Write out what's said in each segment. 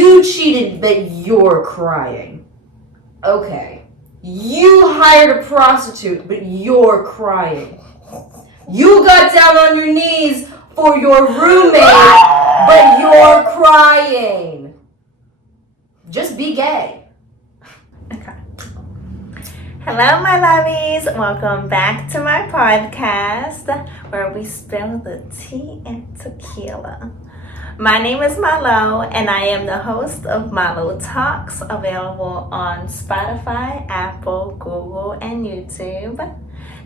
You cheated, but you're crying. Okay. You hired a prostitute, but you're crying. You got down on your knees for your roommate, but you're crying. Just be gay. Okay. Hello, my lovies. Welcome back to my podcast where we spill the tea and tequila. My name is Malo, and I am the host of Malo Talks, available on Spotify, Apple, Google, and YouTube.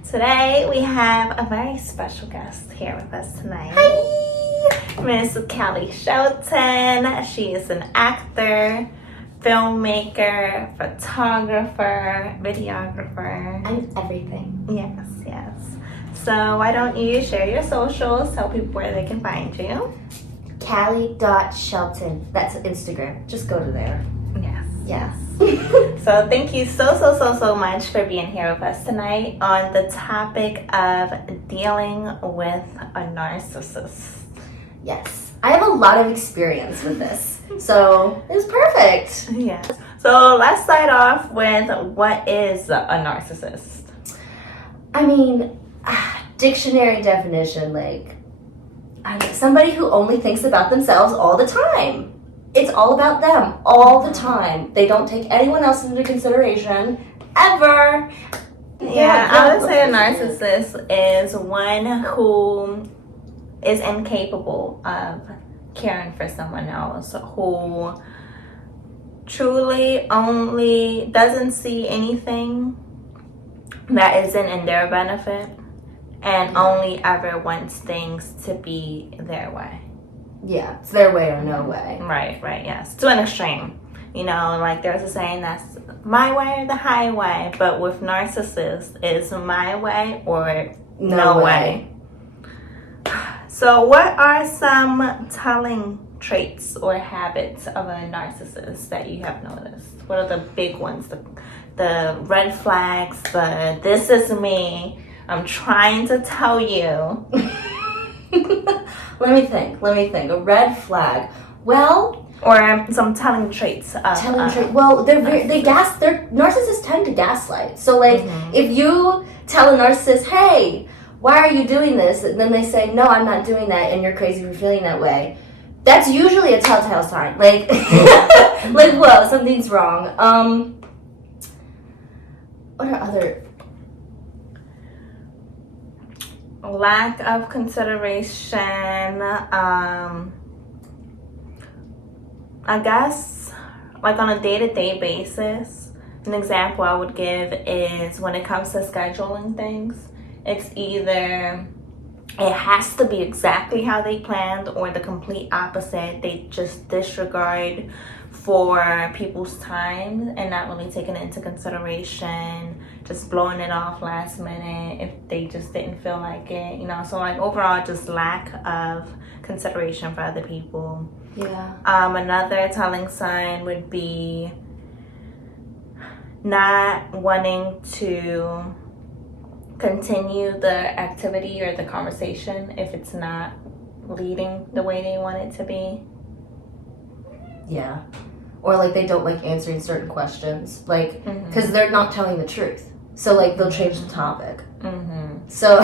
Today, we have a very special guest here with us tonight. Hi! Miss Kelly Shelton. She is an actor, filmmaker, photographer, videographer. I'm everything. Yes. So why don't you share your socials, tell people where they can find you. Callie.Shelton. That's Instagram. Just go to there. Yes. So thank you so much for being here with us tonight on the topic of dealing with a narcissist. Yes. I have a lot of experience with this. So it was perfect. Yes. So let's start off with what is a narcissist? I mean, dictionary definition, somebody who only thinks about themselves all the time. It's all about them all the time. They don't take anyone else into consideration ever. Yeah, I would say a narcissist is one who is incapable of caring for someone else, who truly only doesn't see anything that isn't in their benefit and only ever wants things to be their way. Yeah, it's their way or no way. Right, yes. To an extreme. You know, like there's a saying that's my way or the highway, but with narcissists, it's my way or no way. So what are some telling traits or habits of a narcissist that you have noticed? What are the big ones? The red flags, the this is me, I'm trying to tell you. Let me think. A red flag. Well, or some telling traits. Well, narcissists tend to gaslight. So, if you tell a narcissist, "Hey, why are you doing this?" and then they say, "No, I'm not doing that," and you're crazy for feeling that way. That's usually a telltale sign. Whoa, something's wrong. What are other? Lack of consideration. I guess, on a day-to-day basis, an example I would give is when it comes to scheduling things. It's either it has to be exactly how they planned or the complete opposite. They just disregard for people's time and not really taking it into consideration, just blowing it off last minute if they just didn't feel like it, so overall just lack of consideration for other people. Yeah. Another telling sign would be not wanting to continue the activity or the conversation if it's not leading the way they want it to be. Yeah. Or they don't like answering certain questions, because they're not telling the truth. So they'll change the topic. So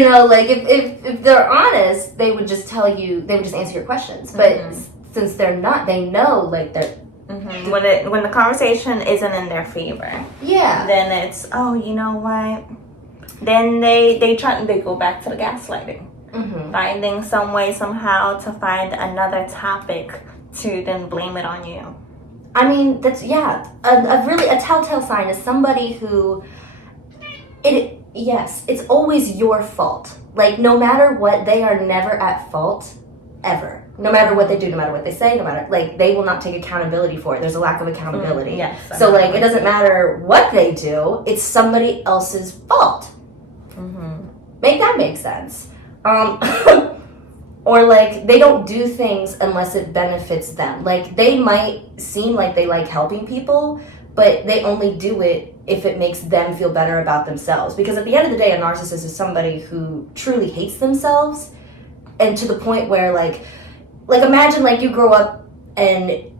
if they're honest, they would just tell you, they would just answer your questions. But since they're not, they know they're. When the conversation isn't in their favor. Yeah. Then it's you know what? Then they go back to the gaslighting, finding some way somehow to find another topic to then blame it on you. I mean, that's, a telltale sign is somebody who, it's always your fault. No matter what, they are never at fault, ever. No matter what they do, no matter what they say, no matter, they will not take accountability for it. There's a lack of accountability. Yes. So, it doesn't matter what they do, it's somebody else's fault. Make that make sense. Or they don't do things unless it benefits them. They might seem like they like helping people, but they only do it if it makes them feel better about themselves. Because at the end of the day, a narcissist is somebody who truly hates themselves, and to the point where imagine you grow up and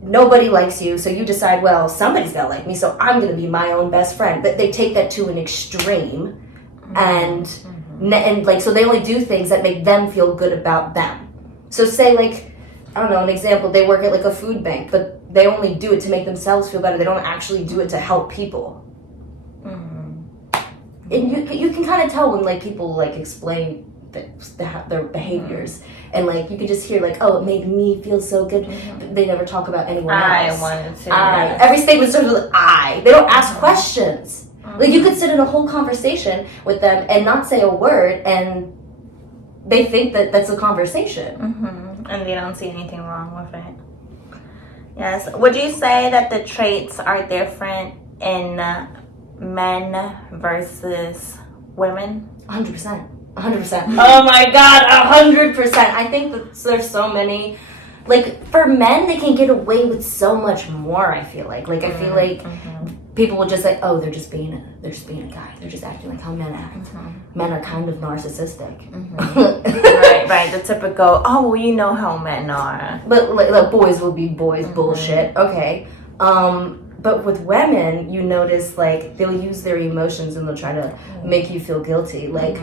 nobody likes you, so you decide, well, somebody's gotta like me, so I'm gonna be my own best friend. But they take that to an extreme, and like, so they only do things that make them feel good about them. So say, like, I don't know, an example, they work at like a food bank, but they only do it to make themselves feel better. They don't actually do it to help people. And you can kind of tell when like people like explain their behaviors, and like you can just hear like, oh, it made me feel so good. But they never talk about anyone else. I wanted to. Every statement starts with I. They don't ask questions. Like you could sit in a whole conversation with them and not say a word, and they think that that's a conversation. And they don't see anything wrong with it. Yes. Would you say that the traits are different in men versus women? 100%. 100%. Oh my God, 100%. I think that there's so many. Like, for men, they can get away with so much more, I feel like. Like, I feel like people will just say, oh, they're just being a guy. They're just acting like how men act. Men are kind of narcissistic. Right. The typical, oh, well, you know how men are. But like, boys will be boys bullshit. Okay. But with women, you notice, like, they'll use their emotions and they'll try to make you feel guilty. Like,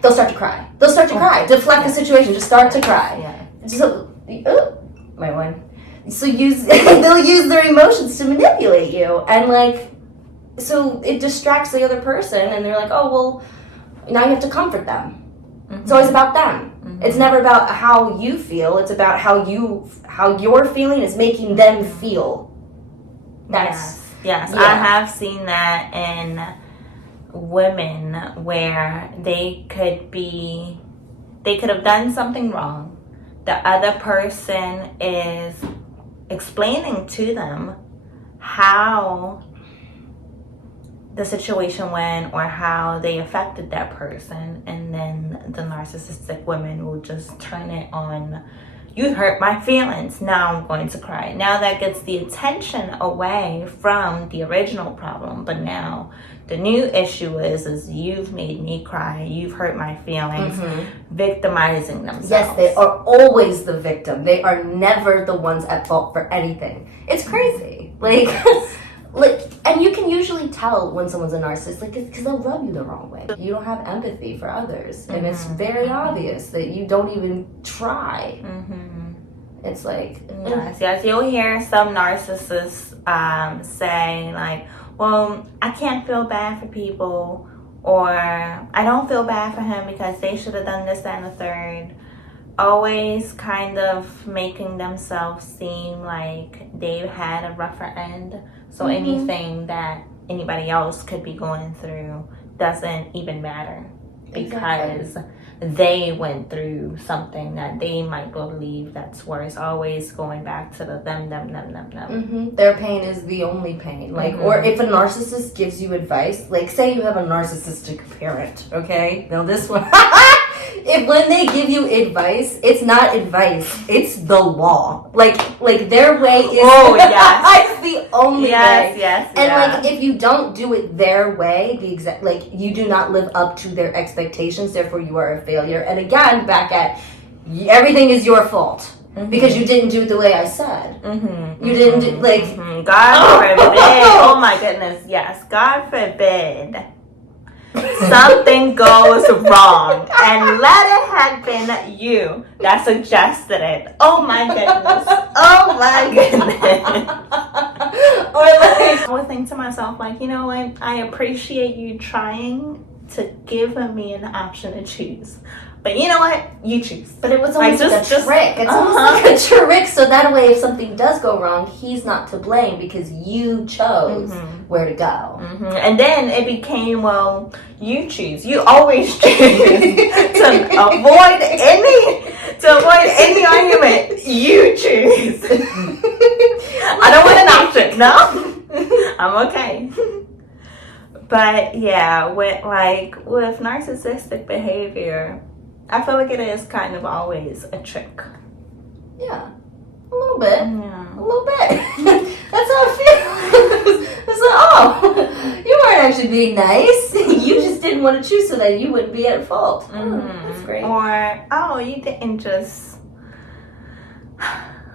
they'll start to cry. They'll start to cry. Deflect the situation. Just start to cry. So, my one. So they'll use their emotions to manipulate you. And, like, so it distracts the other person. And they're like, oh, well, now you have to comfort them. It's always about them. It's never about how you feel. It's about how your feeling is making them feel. Yes. I have seen that in women where they could have done something wrong. The other person is explaining to them how the situation went or how they affected that person, and then the narcissistic women will just turn it on. You hurt my feelings, now I'm going to cry. Now that gets the attention away from the original problem, but now the new issue is you've made me cry, you've hurt my feelings, victimizing themselves. Yes, they are always the victim. They are never the ones at fault for anything. It's crazy. Like, and you can usually tell when someone's a narcissist, like, because they'll rub you the wrong way. You don't have empathy for others, and it's very obvious that you don't even try. It's like, yes, you'll hear some narcissists say, like, well, I can't feel bad for people, or I don't feel bad for him because they should have done this, that, and the third. Always kind of making themselves seem like they've had a rougher end. So anything that anybody else could be going through doesn't even matter because they went through something that they might believe that's worse. Always going back to the them. Their pain is the only pain. Like, or if a narcissist gives you advice, like, say you have a narcissistic parent, okay? Now this one, if when they give you advice, it's not advice, it's the law. Like their way is it's the only way. Yes. And like, if you don't do it their way, you do not live up to their expectations, therefore you are a failure. And again, back at everything is your fault. Because you didn't do it the way I said. You didn't do, like... God forbid. Oh my goodness, yes. God forbid something goes wrong, and let it have been you that suggested it. Oh my goodness. Or like, I would think to myself, like, you know what? I appreciate you trying to give me an option to choose. But you know what? You choose. But it was almost like a trick. It's almost like a trick, so that way if something does go wrong, he's not to blame because you chose where to go. And then it became, well, you choose. You always choose to avoid any argument. You choose. I don't want an option. No, I'm okay. But yeah, with narcissistic behavior, I feel like it is kind of always a trick. Yeah, a little bit. Yeah. A little bit. That's how it feels. It's like, oh, you weren't actually being nice. You just didn't want to choose so that you wouldn't be at fault. Oh, that's great. Or, oh, you didn't just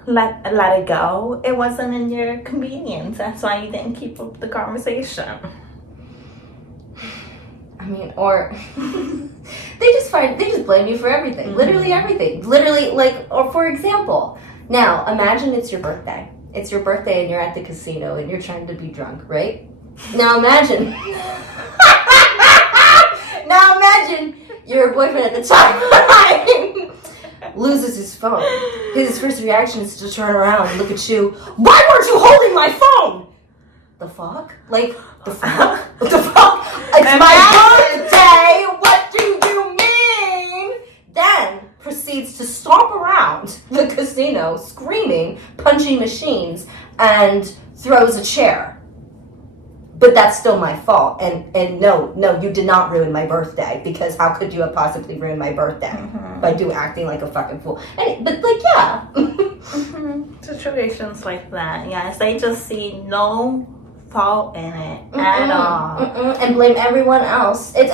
let it go. It wasn't in your convenience. That's why you didn't keep up the conversation. I mean, or they just blame you for everything. Literally everything. Literally, like, or for example, now imagine it's your birthday. It's your birthday and you're at the casino and you're trying to be drunk, right? Now imagine your boyfriend at the time loses his phone. His first reaction is to turn around and look at you. Why weren't you holding my phone? The fuck? Like, the fuck? What the fuck? It's my birthday! What do you mean? Then proceeds to stomp around the casino, screaming, punching machines, and throws a chair. But that's still my fault. And no, you did not ruin my birthday, because how could you have possibly ruined my birthday by acting like a fucking fool? But like, yeah. Situations like that, yes, they just see no fault in it at all. And blame everyone else. It's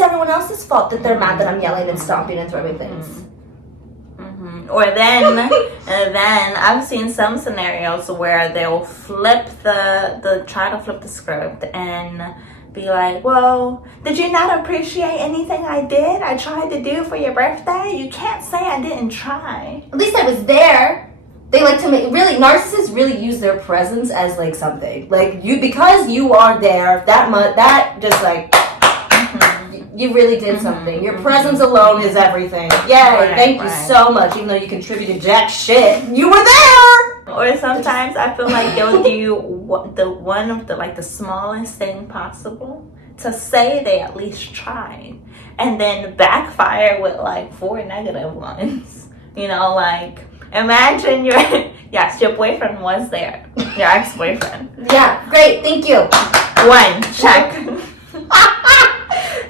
everyone else's fault that they're mad that I'm yelling and stomping and throwing things. Or then I've seen some scenarios where they'll try to flip the script and be like, well, did you not appreciate anything I tried to do for your birthday? You can't say I didn't try. At least I was there. They like to make, really, narcissists really use their presence as like something. Like, because you are there, that just like, you really did something. Your presence alone is everything. Yay, thank you so much. Even though you contributed jack shit, you were there. Or sometimes I feel like they'll do the smallest thing possible to say they at least tried, and then backfire with like 4 negative ones. You know, like, imagine your boyfriend was there, your ex-boyfriend. Yeah, great, thank you. 1, check.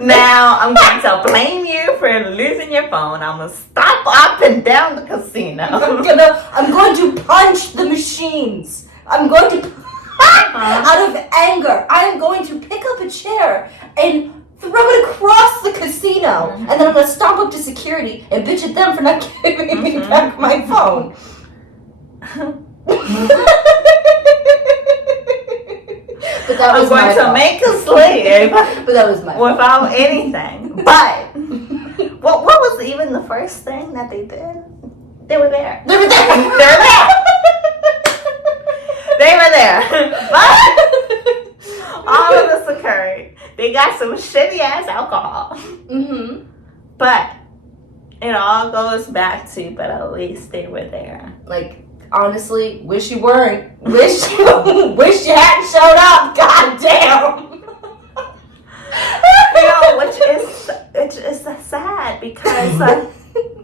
Now I'm going to blame you for losing your phone. I'm gonna stop up and down the casino. I'm going to punch the machines. I'm going to out of anger. I'm going to pick up a chair and throw it across the casino, and then I'm going to stomp up to security and bitch at them for not giving me back my phone. But that was I'm going to make a slave. But that was my fault. Without anything. But what was even the first thing that they did? They were there. They were there. They were there. But all of this occurred. They got some shitty ass alcohol. But it all goes back to, but at least they were there. Like, honestly, wish you weren't. Wish you hadn't showed up. God damn. You know, which is sad, because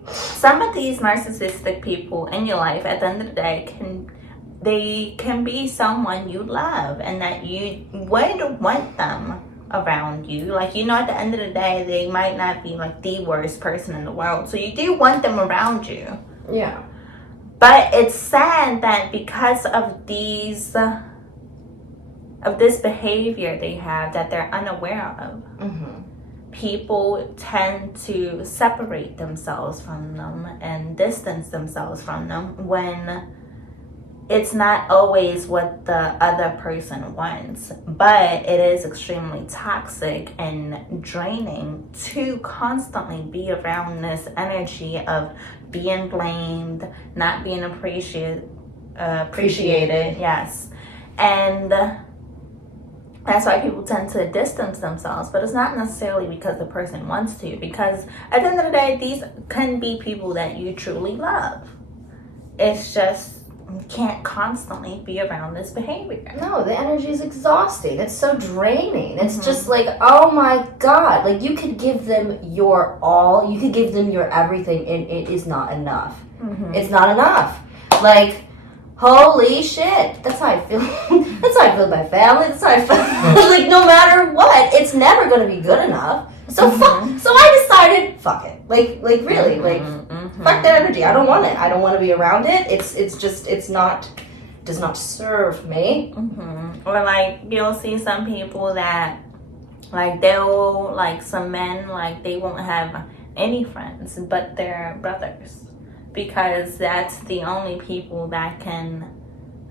some of these narcissistic people in your life, at the end of the day, can be someone you love and that you would want them around you. Like, you know, at the end of the day, they might not be like the worst person in the world, so you do want them around you. Yeah. But it's sad that because of this behavior they have that they're unaware of, people tend to separate themselves from them and distance themselves from them when it's not always what the other person wants. But it is extremely toxic and draining to constantly be around this energy of being blamed, not being appreciated, yes. And that's why people tend to distance themselves. But it's not necessarily because the person wants to, because at the end of the day, these can be people that you truly love. It's just, you can't constantly be around this behavior. No, the energy is exhausting. It's so draining. It's just like, oh my God. Like, you could give them your all. You could give them your everything, and it is not enough. It's not enough. Like, holy shit. That's how I feel. That's how I feel with my family. That's how I feel. Like, no matter what, it's never going to be good enough. So so I decided, fuck it. Like really, fuck that energy. I don't want it. I don't want to be around it. Does not serve me. Or like, you'll see some people that, like, they'll, like, some men, like, they won't have any friends but their brothers. because that's the only people that can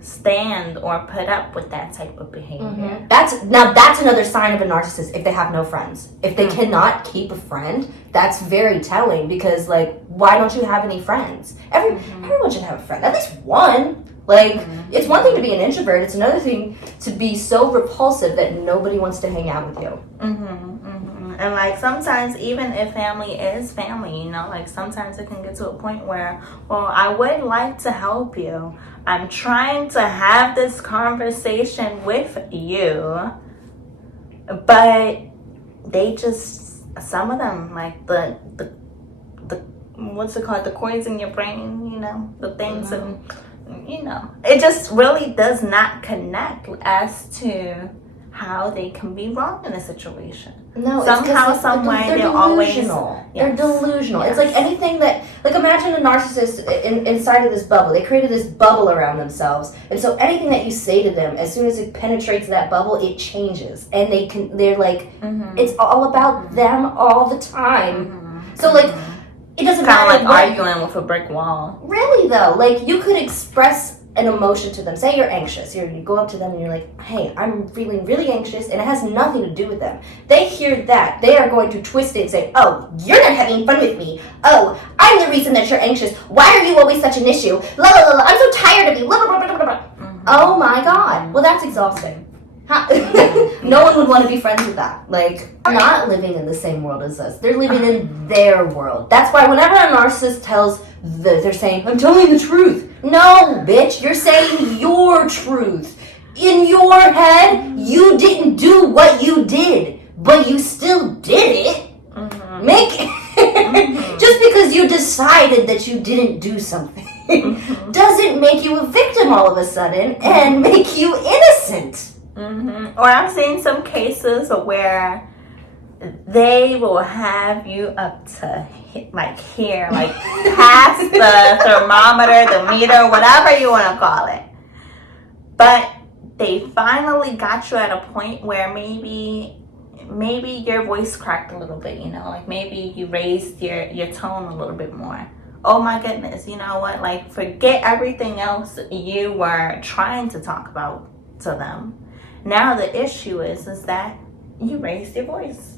stand or put up with that type of behavior. Mm-hmm. That's another sign of a narcissist if they have no friends. If they cannot keep a friend, that's very telling, because like, why don't you have any friends? Everyone should have a friend, at least one. Like, it's one thing to be an introvert, it's another thing to be so repulsive that nobody wants to hang out with you. And like, sometimes even if family is family, you know, like sometimes it can get to a point where, well, I would like to help you, I'm trying to have this conversation with you, but they just, some of them, like the what's it called, the coins in your brain, you know, the things, and you know, it just really does not connect as to how they can be wrong in a situation. No, somehow, some way, they're delusional. They're delusional. Yes. It's like anything that, like, imagine a narcissist inside of this bubble. They created this bubble around themselves, and so anything that you say to them, as soon as it penetrates that bubble, it changes, and they're like, it's all about them all the time. So like, it doesn't matter. Kind of like arguing with a brick wall. Really though, like, you could express an emotion to them. Say you're anxious. You go up to them and you're like, hey, I'm feeling really anxious, and it has nothing to do with them. They hear that. They are going to twist it and say, oh, you're not having fun with me. Oh, I'm the reason that you're anxious. Why are you always such an issue? La, la, la, la. I'm so tired of you. Blah, blah, blah, blah, blah. Oh my God. Well, that's exhausting. No one would want to be friends with that. Like, they're not living in the same world as us. They're living in their world. That's why whenever a narcissist they're saying, I'm telling the truth. No, bitch, you're saying your truth. In your head, you didn't do what you did, but you still did it. Just because you decided that you didn't do something doesn't make you a victim all of a sudden and make you innocent. Or I'm seeing some cases where they will have you up to like here, like past the thermometer, the meter, whatever you want to call it. But they finally got you at a point where maybe your voice cracked a little bit, you know, like maybe you raised your tone a little bit more. Oh my goodness, you know what? Like, forget everything else you were trying to talk about to them. Now the issue is that you raised your voice.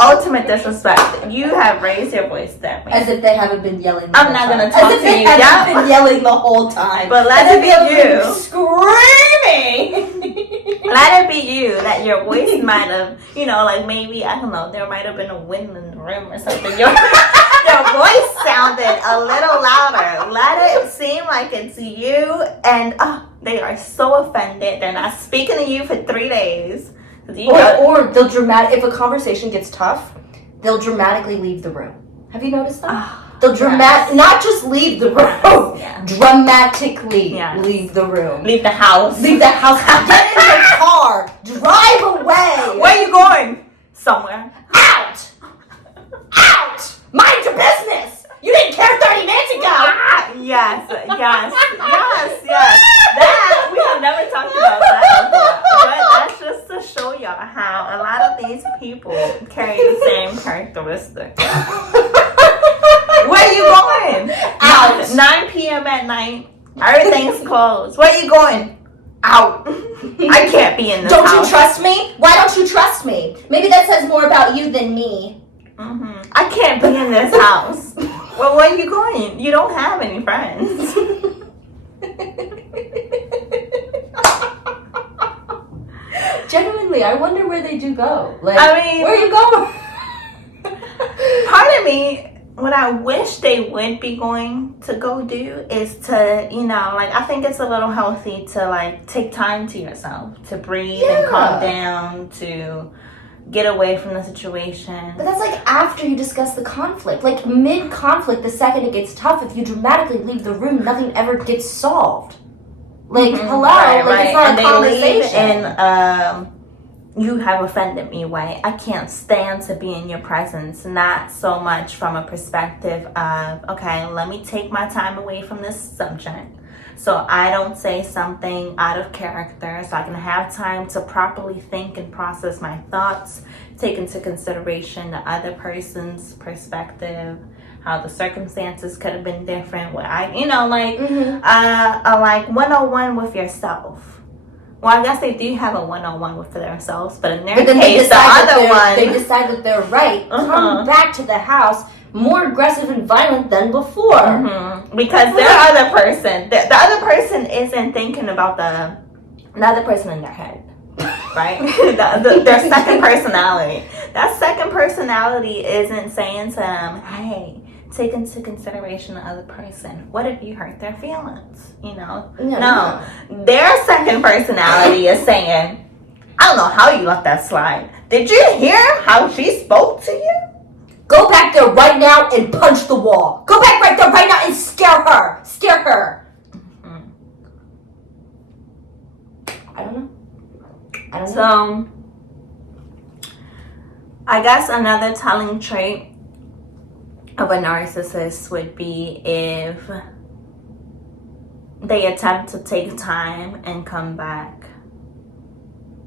Ultimate disrespect. You have raised your voice that way. As if they haven't been yelling. I'm not gonna talk to you. They haven't been yelling the whole time. But let it be you screaming. Let it be you that your voice might have, you know, like maybe, I don't know, there might have been a wind in the room or something. Your voice sounded a little louder. Let it seem like it's you, and they are so offended. They're not speaking to you for 3 days. Or they'll if a conversation gets tough, they'll dramatically leave the room. Have you noticed that? They'll not just leave the room, dramatically leave the room. Leave the house. Leave the house. Get in your car. Drive away. Where are you going? Somewhere. Out. Out. Mind your business. You didn't care 30 minutes ago. Yes. That, we have never talked about that before. But that's just to show y'all how a lot of these people carry the same characteristics. Where are you going? Out. 9 p.m. at night. Everything's closed. Where are you going? Out. I can't be in this house. Don't you trust me? Why don't you trust me? Maybe that says more about you than me. I can't be in this house. Well, where are you going? You don't have any friends. Genuinely, I wonder where they do go. Like, I mean, where are you going? Part of me, what I wish they would be going to go do is to, you know, like, I think it's a little healthy to, like, take time to yourself, to breathe and calm down, to get away from the situation. But that's like after you discuss the conflict. Like, mid-conflict, the second it gets tough, if you dramatically leave the room, nothing ever gets solved. Like, hello? Like, it's not a conversation. And you have offended me way. I can't stand to be in your presence. Not so much from a perspective of, okay, let me take my time away from this subject so I don't say something out of character, so I can have time to properly think and process my thoughts, take into consideration the other person's perspective, how the circumstances could have been different. Where like 101 with yourself. Well, I guess they do have a 101 with themselves, but in their case, the other one, they decide that they're right. Come back to the house more aggressive and violent than before. Because their other person, the other person isn't thinking about the other person in their head, right? Their second personality. That second personality isn't saying to them, "Hey, take into consideration the other person. What if you hurt their feelings?" No. Their second personality is saying, "I don't know how you let that slide. Did you hear how she spoke to you? Go back there right now and punch the wall. Go back right there right now and scare her. Scare her." I don't know. So, I guess another telling trait of a narcissist would be if they attempt to take time and come back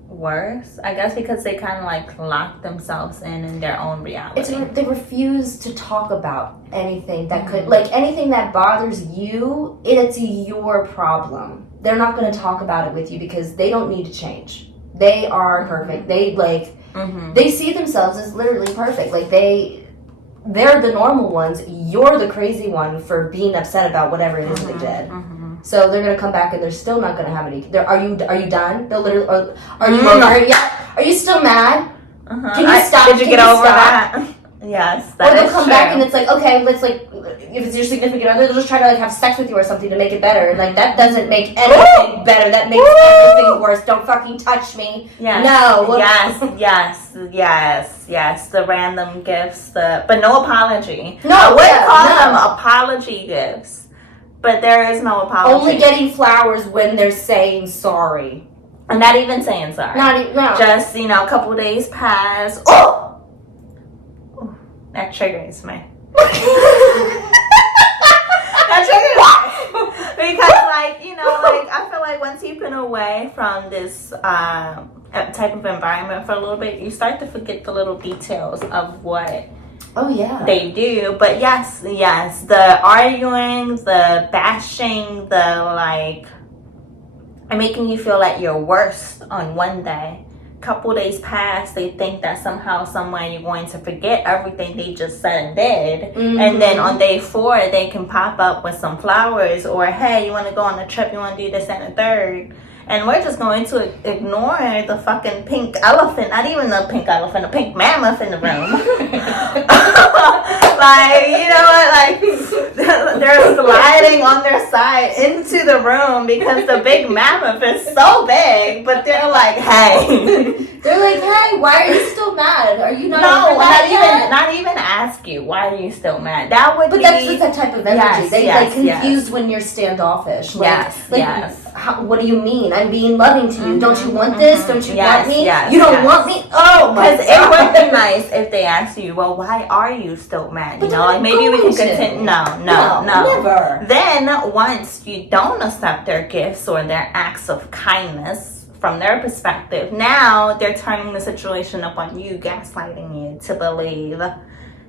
worse. I guess because they kind of like lock themselves in their own reality. They refuse to talk about anything that could, like anything that bothers you, it's your problem. They're not going to talk about it with you because they don't need to change. They are perfect. They they see themselves as literally perfect. Like they're the normal ones. You're the crazy one for being upset about whatever it is they did. So they're gonna come back and they're still not gonna have any. Are you done? They'll literally. Are you over it yet? Are you still mad? Can you stop? Did you get over that? Yes, or they'll come back and it's like, okay, let's like, if it's your significant other, they'll just try to like have sex with you or something to make it better. And like that doesn't make anything better. That makes everything worse. Don't fucking touch me. Yes. No. Yes. The random gifts, but no apology. No, I wouldn't call them apology gifts, but there is no apology. Only getting flowers when they're saying sorry. And not even saying sorry. No. Just, a couple days pass. Oh! That triggers me. That triggers me. Because, I feel like once you've been away from this type of environment for a little bit, you start to forget the little details of what they do. But yes, the arguing, the bashing, and making you feel like you're worse on one day. Couple days pass, they think that somehow, somewhere you're going to forget everything they just said and did. And then on day 4, they can pop up with some flowers or, hey, you want to go on a trip, you want to do this and the third. And we're just going to ignore the fucking pink elephant, not even the pink elephant, the pink mammoth in the room. They're sliding on their side into the room because the big mammoth is so big, but they're like, hey. They're like, hey, why are you still mad? Are you not over that yet? Not even ask you, why are you still mad? That would But be... that's just that type of energy. They confused when you're standoffish. What do you mean? I'm being loving to you. Don't you want this? Don't you want me? You don't want me? Oh my God. Because it would be nice if they asked you, well, why are you still mad? Maybe we can continue. No. Never. Then once you don't accept their gifts or their acts of kindness from their perspective, now they're turning the situation up on you, gaslighting you to believe,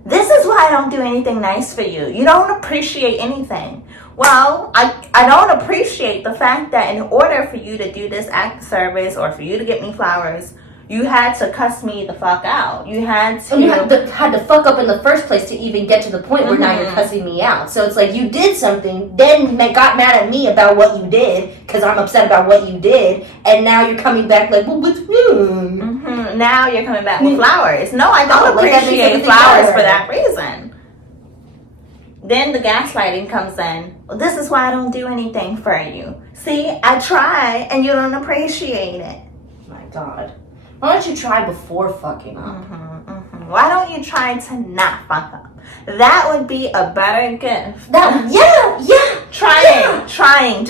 this is why I don't do anything nice for you. You don't appreciate anything. Well, I don't appreciate the fact that in order for you to do this act of service or for you to get me flowers, you had to cuss me the fuck out. You had to... And you had to fuck up in the first place to even get to the point where now you're cussing me out. So it's like you did something, then got mad at me about what you did, because I'm upset about what you did, and now you're coming back like, well, what's wrong? Now you're coming back with flowers. No, I don't appreciate flowers for that reason. Then the gaslighting comes in. Well, this is why I don't do anything for you. See, I try, and you don't appreciate it. My God. Why don't you try before fucking up? Why don't you try to not fuck up? That would be a better gift. Trying.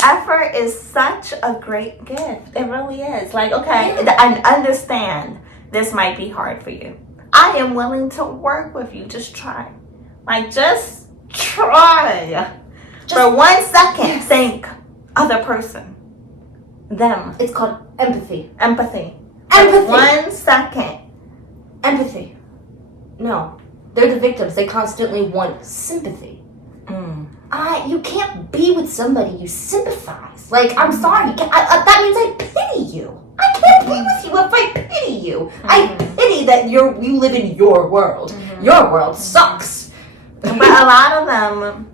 Effort is such a great gift. It really is. Like, okay, I understand this might be hard for you. I am willing to work with you. Just try. Just try. For 1 second, think other person. Them. It's called empathy. Empathy. 1 second. Empathy. No. the victims. They constantly want sympathy. You can't be with somebody you sympathize. Like, I'm sorry, that means I pity you. I can't be with you if I pity you. I pity that you live in your world. Your world sucks. But a lot of them,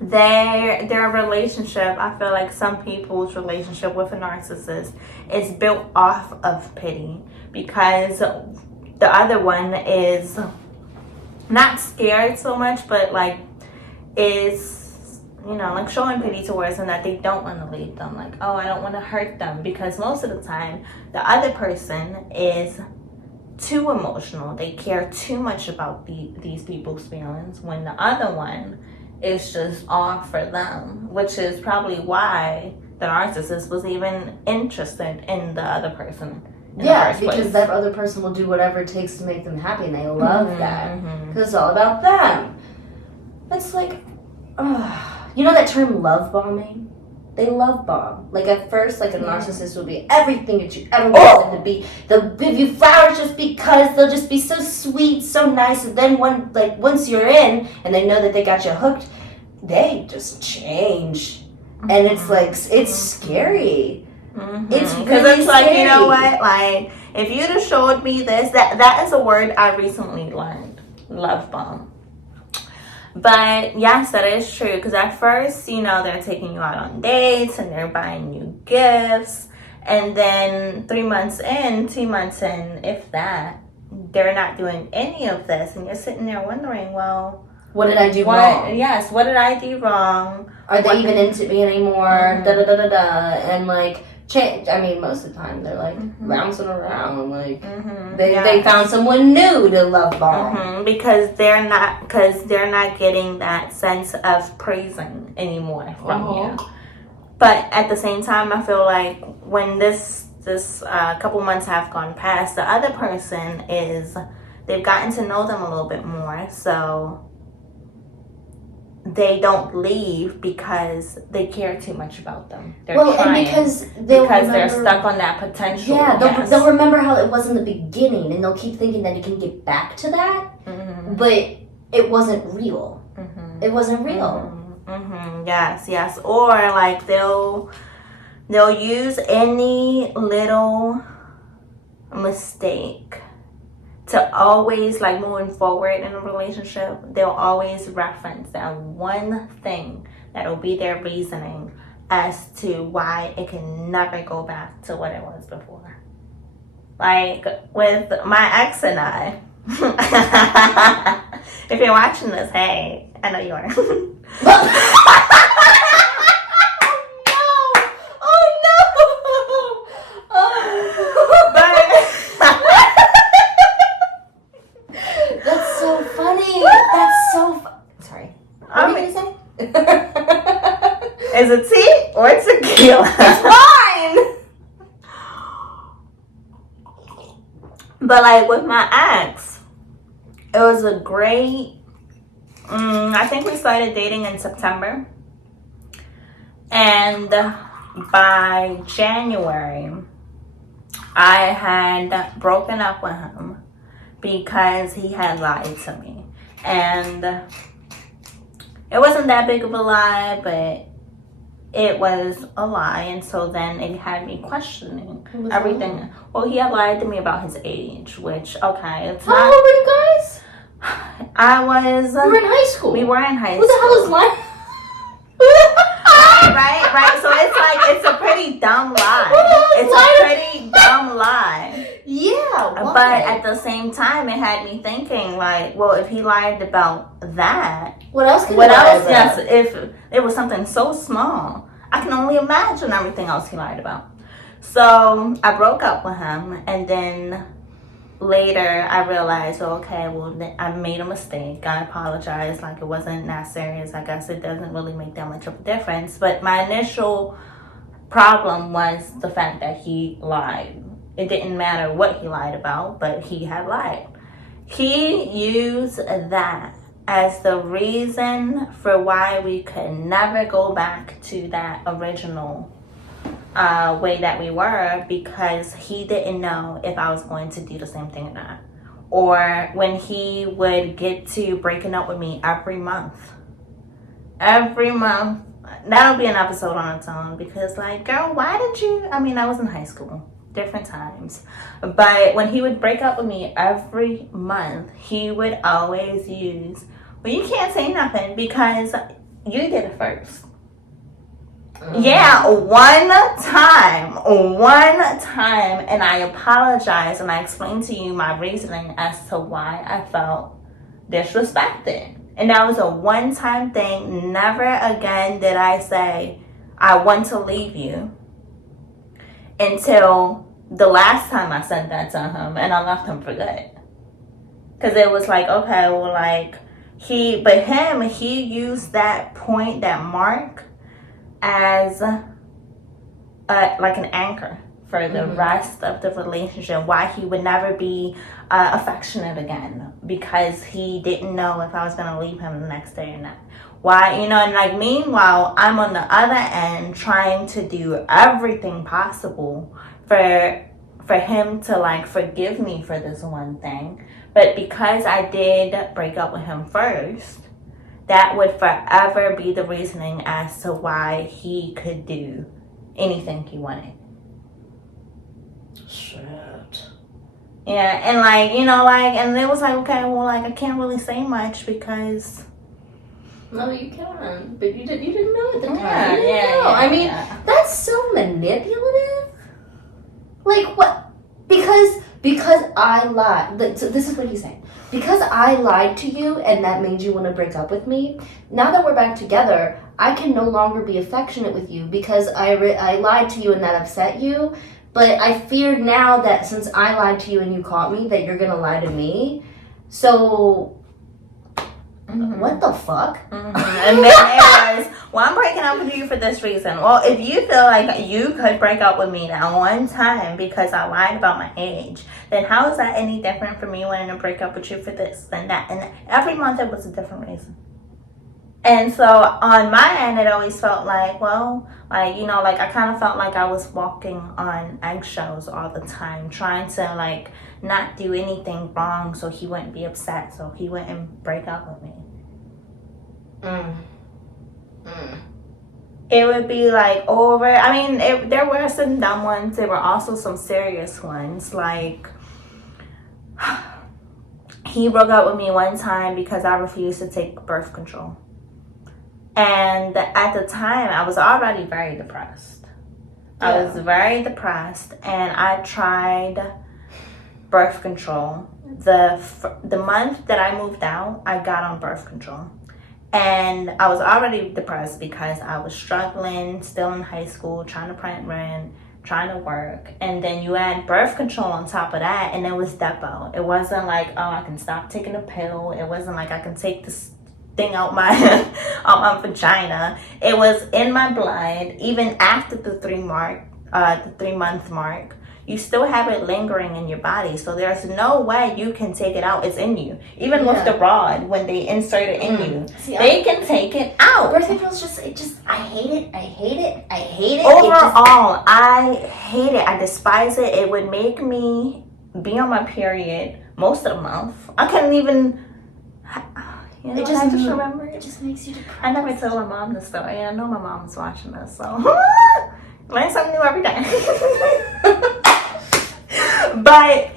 their relationship, I feel like some people's relationship with a narcissist is built off of pity, because the other one is not scared so much, but like is, like showing pity towards them, that they don't want to leave them. Like, oh, I don't want to hurt them, because most of the time the other person is too emotional. They care too much about these people's feelings, when the other one is just all for them, which is probably why the narcissist was even interested in the other person. Because that other person will do whatever it takes to make them happy, and they love that. Because it's all about them. It's like, you know that term love bombing? They love bomb. Like, at first, like, a narcissist will be everything that you ever want them to be. They'll give you flowers just because. They'll just be so sweet, so nice. And then once you're in and they know that they got you hooked, they just change. And it's like, it's scary. It's really because it's like, scary. you know what? Like, if you'd have showed me this, that is a word I recently learned. Love bomb. But yes, that is true, because at first, they're taking you out on dates and they're buying you gifts, and then 3 months in, 2 months in, if that, they're not doing any of this, and you're sitting there wondering, well, what did I do wrong? Yes, what did I do wrong? Are they even into me anymore? Da da da da da. And like, change. I mean, most of the time they're like bouncing around. Like they found someone new to love bomb. Because they're not getting that sense of praising anymore from you. But at the same time, I feel like when this couple months have gone past, the other person they've gotten to know them a little bit more, so they don't leave because they care too much about them. They're trying, and because they're stuck on that potential. Yeah, they'll remember how it was in the beginning, and they'll keep thinking that it can get back to that, but it wasn't real. It wasn't real. Yes. Or like they'll use any little mistake to always, like, moving forward in a relationship, they'll always reference that one thing that'll be their reasoning as to why it can never go back to what it was before. Like, with my ex and I, if you're watching this, hey, I know you are. Is it tea or tequila? It's wine! But like with my ex, it was a great, I think we started dating in September. And by January, I had broken up with him because he had lied to me. And it wasn't that big of a lie, but it was a lie, and so then it had me questioning everything. Well, he had lied to me about his age, which, okay, it's not... How old were you guys? I was... We were in high school. We were in high school. Who the hell is lying? Right. So it's like, it's a pretty dumb lie. It's a pretty dumb lie. Yeah, why? But at the same time, it had me thinking, like, well, if he lied about that... What else? Yes, if it was something so small, I can only imagine everything else he lied about. So I broke up with him, and then later I realized, okay, well, I made a mistake. I apologized. Like, it wasn't that serious. I guess it doesn't really make that much of a difference. But my initial problem was the fact that he lied. It didn't matter what he lied about, but he had lied. He used that as the reason for why we could never go back to that original way that we were, because he didn't know if I was going to do the same thing or not. or when he would get to breaking up with me every month. Every month. That'll be an episode on its own because, like, girl, why did you? I mean, I was in high school, different times. But when he would break up with me every month, he would always use, well, you can't say nothing because you did it first. Yeah, one time, and I apologized and I explained to you my reasoning as to why I felt disrespected. And that was a one-time thing. Never again did I say, I want to leave you, until the last time I said that to him, and I left him for good. Because it was like, okay, well, like, he used that point, that mark, as like an anchor for the rest of the relationship, why he would never be affectionate again, because he didn't know if I was going to leave him the next day or not. Why, you know, and like, meanwhile, I'm on the other end trying to do everything possible for him to, like, forgive me for this one thing. But because I did break up with him first, that would forever be the reasoning as to why he could do anything he wanted. Shit. Yeah, and like, you know, like, and it was like, okay, well, like, I can't really say much because... No, you can, but you didn't know at the time. Yeah. I mean, that's so manipulative. Like, what? Because I lied. So this is what he's saying. Because I lied to you and that made you want to break up with me, now that we're back together, I can no longer be affectionate with you because I lied to you and that upset you. But I feared now that since I lied to you and you caught me, that you're going to lie to me. So, what the fuck? And then it was, well, I'm breaking up with you for this reason. Well, if you feel like you could break up with me that one time because I lied about my age, then how is that any different from me wanting to break up with you for this and that? And every month it was a different reason. And so on my end, it always felt like, well, like, you know, like, I kind of felt like I was walking on eggshells all the time, trying to, like, not do anything wrong so he wouldn't be upset, so he wouldn't break up with me. It would be like over. I mean, there were some dumb ones. There were also some serious ones. Like, he broke up with me one time because I refused to take birth control. And at the time, I was already very depressed. Yeah. I was very depressed, and I tried birth control. The month that I moved out, I got on birth control. And I was already depressed because I was struggling, still in high school, trying to pay rent, trying to work. And then you add birth control on top of that, and it was Depo. It wasn't like, oh, I can stop taking a pill. It wasn't like I can take this thing out my out my vagina. It was in my blood. Even after the 3-month mark, you still have it lingering in your body. So there's no way you can take it out. It's in you. Even with the rod, when they insert it in you, they can take it out. Birth control is just, I hate it. Overall, I hate it. I despise it. It would make me be on my period most of the month. I couldn't even... You know, I just remember it just makes you depressed. I never told my mom this story. I know my mom's watching this, so learn something new every day. But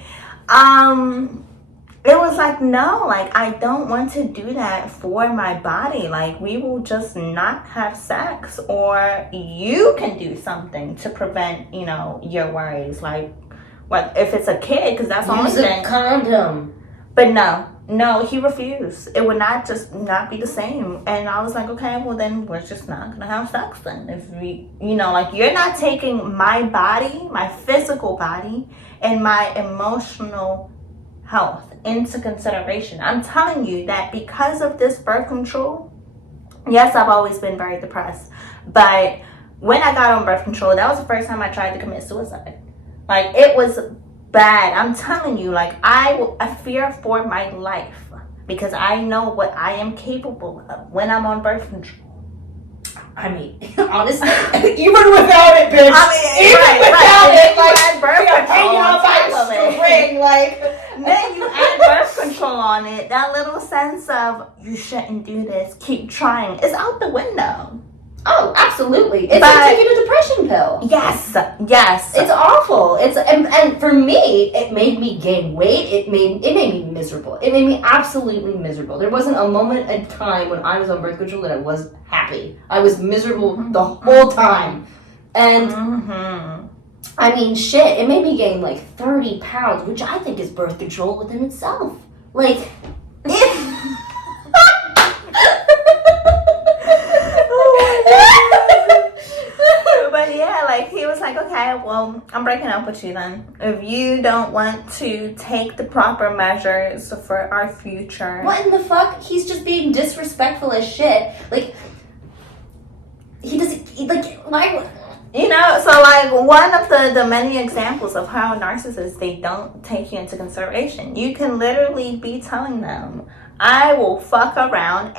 it was like, no, like, I don't want to do that for my body. Like, we will just not have sex, or you can do something to prevent, you know, your worries. Like, what if it's a kid? Because that's the only thing. Use a condom. But no, he refused. It would not be the same. And I was like, okay, well, then we're just not gonna have sex then. If we, you know, like, you're not taking my body, my physical body, and my emotional health into consideration. I'm telling you that because of this birth control, yes, I've always been very depressed, but when I got on birth control, that was the first time I tried to commit suicide. Like, it was bad. I'm telling you, like, I fear for my life because I know what I am capable of when I'm on birth control. I mean, honestly, even without it, bitch. I mean, even without it, like, birth control hanging on by a string, like. Then you add control on it, that little sense of you shouldn't do this, keep trying, is out the window. Oh, absolutely. It's like taking a depression pill. Yes. It's awful. And for me, it made me gain weight. It made me miserable. It made me absolutely miserable. There wasn't a moment in time when I was on birth control that I was happy. I was miserable the whole time. And I mean, shit, it made me gain like 30 pounds, which I think is birth control within itself. Like, But yeah, like he was like, okay, well, I'm breaking up with you then. If you don't want to take the proper measures for our future. What in the fuck? He's just being disrespectful as shit. Like, like, you know, so like one of the many examples of how narcissists, they don't take you into consideration. You can literally be telling them, I will fuck around.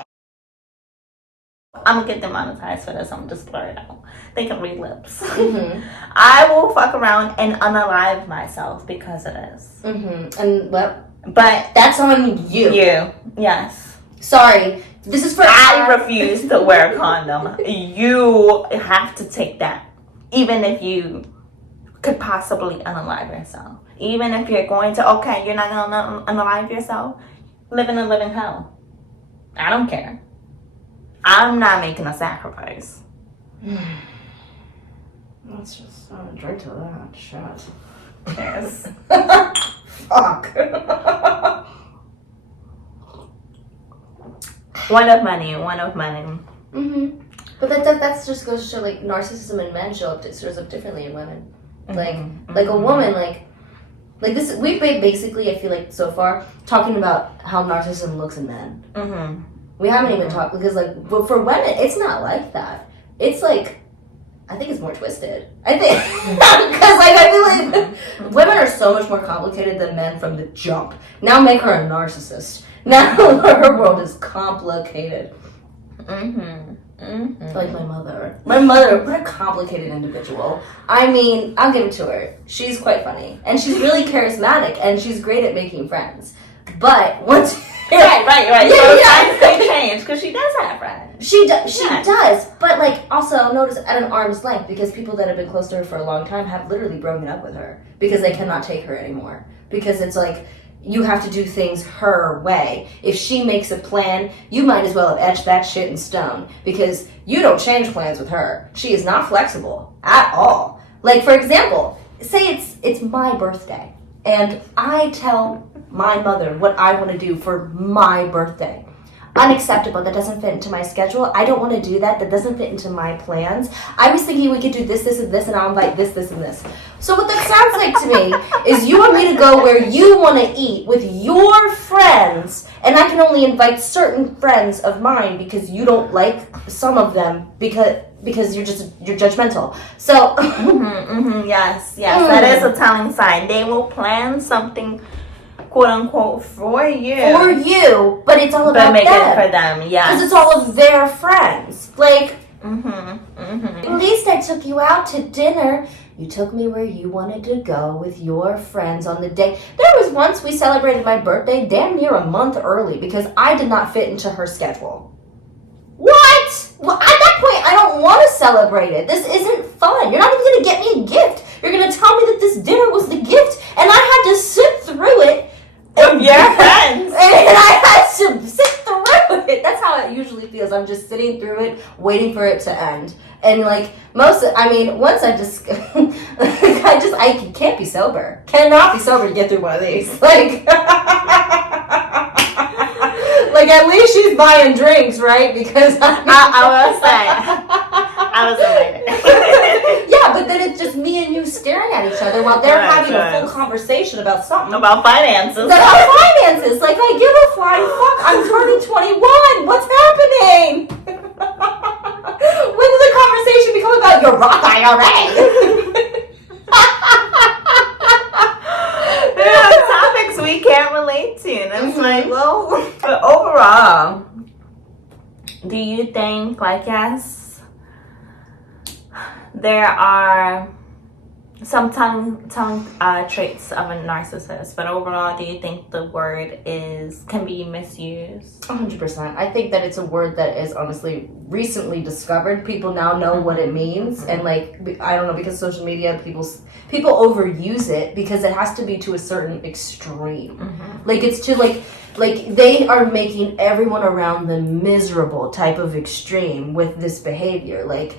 I'm gonna get demonetized for this. I'm just blur it out. They can read lips. I will fuck around and unalive myself because of this. And well, but that's on you. Yes. Sorry. This is for I refuse to wear a condom. You have to take that. Even if you could possibly unalive yourself. Even if you're going to, okay, you're not gonna unalive yourself, live in a living hell. I don't care. I'm not making a sacrifice. Let's just drink to that. Shut. Yes. Fuck. One of many. But that's just goes to show, like, narcissism in men shows up differently in women. Like a woman, like this. We've been basically, I feel like, so far talking about how narcissism looks in men. We haven't even talked because, like, but for women, it's not like that. It's like, I think it's more twisted. I think because, like, I feel like women are so much more complicated than men from the jump. Now make her a narcissist. Now her world is complicated. Like my mother. What a complicated individual. I mean, I'll give it to her. She's quite funny. And she's really charismatic. And she's great at making friends. But once... Right. So they change because she does have friends. She does. But, like, also notice at an arm's length, because people that have been close to her for a long time have literally broken up with her. Because they cannot take her anymore. Because it's like... You have to do things her way. If she makes a plan, you might as well have etched that shit in stone. Because you don't change plans with her. She is not flexible at all. Like, for example, say it's my birthday. And I tell my mother what I want to do for my birthday. Unacceptable. That doesn't fit into my schedule. I don't want to do that. That doesn't fit into my plans. I was thinking we could do this, and this, and I'll invite this, and this. So what that sounds like to me is you want me to go where you want to eat with your friends, and I can only invite certain friends of mine because you don't like some of them because you're judgmental. So yes, that is a telling sign. They will plan something, quote unquote, for you, but it's all about but make them. it for them, because it's all of their friends. Like, at least I took you out to dinner. You took me where you wanted to go with your friends on the day. There was once we celebrated my birthday damn near a month early because I did not fit into her schedule. What? Well, at that point, I don't want to celebrate it. This isn't fun. You're not even going to get me a gift. You're going to tell me that this dinner was the gift, and I had to sit through it. With your friends. And I had to sit through it. That's how it usually feels. I'm just sitting through it, waiting for it to end. And, like, once I just, I can't be sober. Cannot be sober to get through one of these. Like, like, at least she's buying drinks, right? Because I will say, I was elated. Yeah, but then it's just me and you staring at each other while they're having a full conversation about something. About finances. About finances. Like, I give a flying fuck. I'm turning 21. What's happening? When did the conversation become about your Roth IRA? There are topics we can't relate to. And it's like, well, but overall, do you think, like, yes, there are some tongue traits of a narcissist, but overall, do you think the word can be misused? 100%. I think that it's a word that is honestly recently discovered. People now know what it means, and like, I don't know, because social media, people overuse it because it has to be to a certain extreme. Like, it's to like they are making everyone around them miserable type of extreme with this behavior. Like,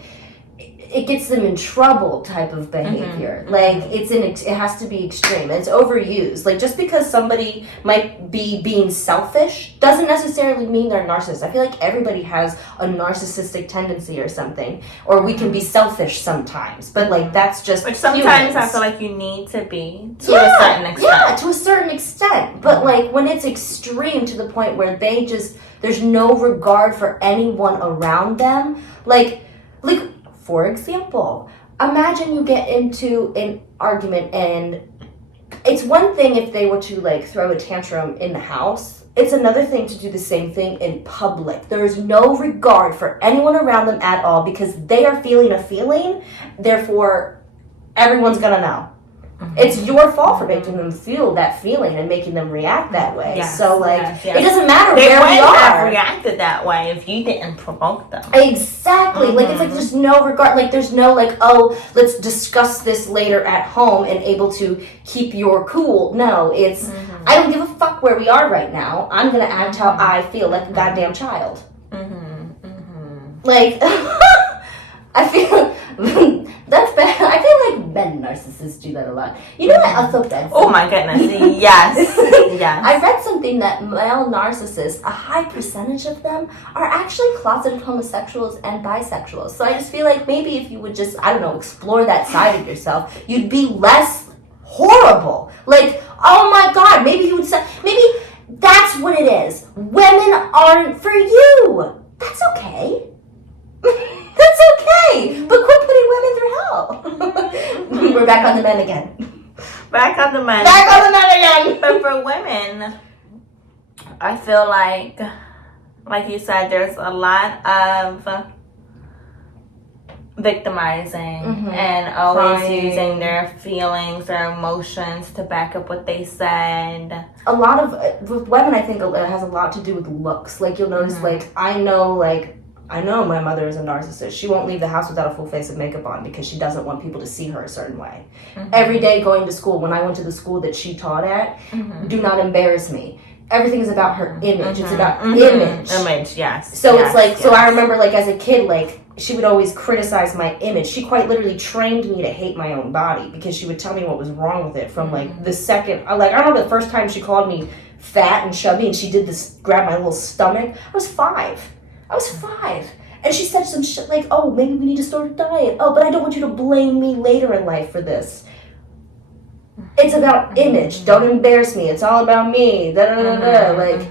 it gets them in trouble type of behavior. Like, it has to be extreme. It's overused. Like, just because somebody might be being selfish doesn't necessarily mean they're a narcissist. I feel like everybody has a narcissistic tendency or something, or we can be selfish sometimes, but like, that's just which sometimes humans. I feel like you need to be to a certain extent. Yeah, to a certain extent. But like, when it's extreme to the point where there's no regard for anyone around them, like for example, imagine you get into an argument, and it's one thing if they were to like throw a tantrum in the house. It's another thing to do the same thing in public. There is no regard for anyone around them at all because they are feeling a feeling, therefore everyone's gonna know. It's your fault for making them feel that feeling and making them react that way. Yes, so like, yes. it doesn't matter They where we wouldn't have are. reacted that way if you didn't provoke them. Exactly. Like, it's like there's no regard. Like, there's no like, oh, let's discuss this later at home and able to keep your cool. No, it's I don't give a fuck where we are right now. I'm gonna act how I feel, like a goddamn child. Like, I feel that's bad. I feel like men narcissists do that a lot. You know what I also read? Oh my goodness. Yes. Yes. I read something that male narcissists, a high percentage of them, are actually closeted homosexuals and bisexuals. So I just feel like maybe if you would just, I don't know, explore that side of yourself, you'd be less horrible. Like, oh my God, maybe you would say, maybe that's what it is. Women aren't for you. That's okay. That's okay. But quit putting women through hell. We're back on the men again. Back on the men. Back on the men again. But for women, I feel like you said, there's a lot of victimizing and always Crying. using their feelings, their emotions to back up what they said. A lot of, with women, I think it has a lot to do with looks. Like, you'll notice, I know my mother is a narcissist. She won't leave the house without a full face of makeup on because she doesn't want people to see her a certain way. Every day going to school, when I went to the school that she taught at, do not embarrass me. Everything is about her image. It's about image. Image, yes. So yes, it's like, yes. so I remember, like, as a kid, like, she would always criticize my image. She quite literally trained me to hate my own body because she would tell me what was wrong with it from, like, the second, I remember the first time she called me fat and chubby and she did this, grab my little stomach. I was five. And she said some shit like, oh, maybe we need to start a diet. Oh, but I don't want you to blame me later in life for this. It's about image. Don't embarrass me. It's all about me. Da da da da. Like,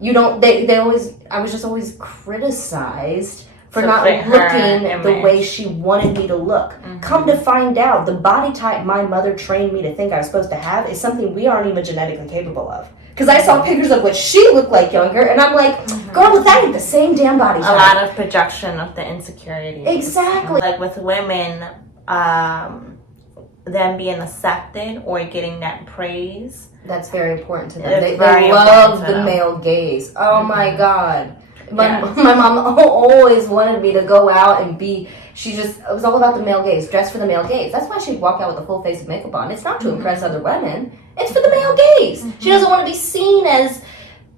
you don't. They always. I was just always criticized for not looking the way she wanted me to look. Come to find out, the body type my mother trained me to think I was supposed to have is something we aren't even genetically capable of. Because I saw pictures of what she looked like younger, and I'm like, girl, with that, the same damn body type. A lot of projection of the insecurity. Exactly. Like with women, them being accepted or getting that praise. That's very important to them. They very love important to the them. male gaze. Oh my God. My mom always wanted me to go out and be, it was all about the male gaze, dress for the male gaze. That's why she'd walk out with a full face of makeup on. It's not to impress other women. It's for the male gaze. She doesn't want to be seen as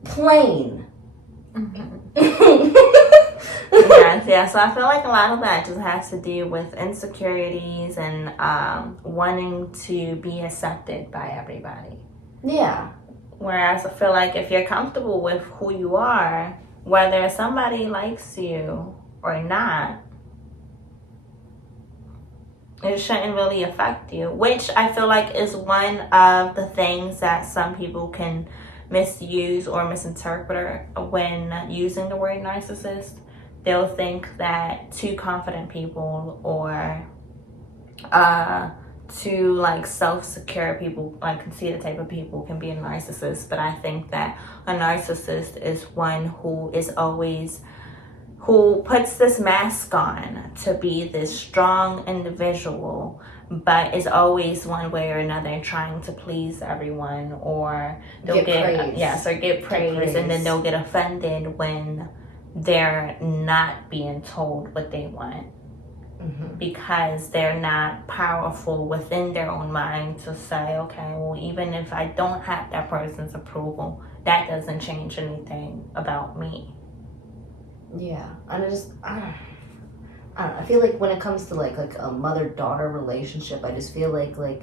plain. Yeah, so I feel like a lot of that just has to do with insecurities and wanting to be accepted by everybody. Yeah. Whereas I feel like if you're comfortable with who you are, whether somebody likes you or not, it shouldn't really affect you, which I feel like is one of the things that some people can misuse or misinterpret when using the word narcissist. They'll think that too confident people or too like self-secure people, like conceited type of people, can be a narcissist. But I think that a narcissist is one who puts this mask on to be this strong individual, but it's always one way or another trying to please everyone, or they'll get praise, and then they'll get offended when they're not being told what they want. Because they're not powerful within their own mind to say, okay, well, even if I don't have that person's approval, that doesn't change anything about me. Yeah, and I don't know. I feel like when it comes to like a mother-daughter relationship, I just feel like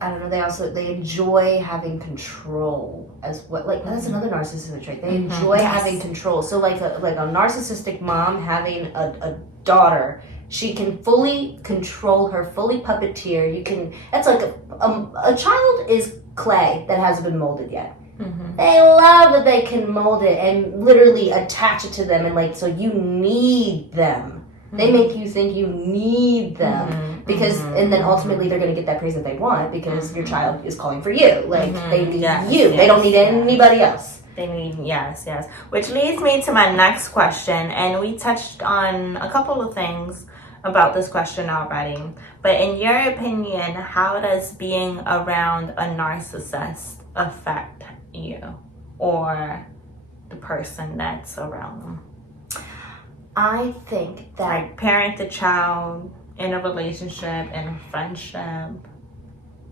I don't know. They enjoy having control as well. Like that's another narcissistic trait. They enjoy having control. So like a narcissistic mom having a daughter, she can fully control her, fully puppeteer. That's like a child is clay that hasn't been molded yet. They love that they can mold it and literally attach it to them, and like, so you need them. They make you think you need them because, and then ultimately they're going to get that praise that they want because your child is calling for you. Like they need you. They don't need anybody else. They need, yes. Which leads me to my next question, and we touched on a couple of things about this question already. But in your opinion, how does being around a narcissist affect you or the person that's around them? I think that like parent to child, in a relationship, in a friendship.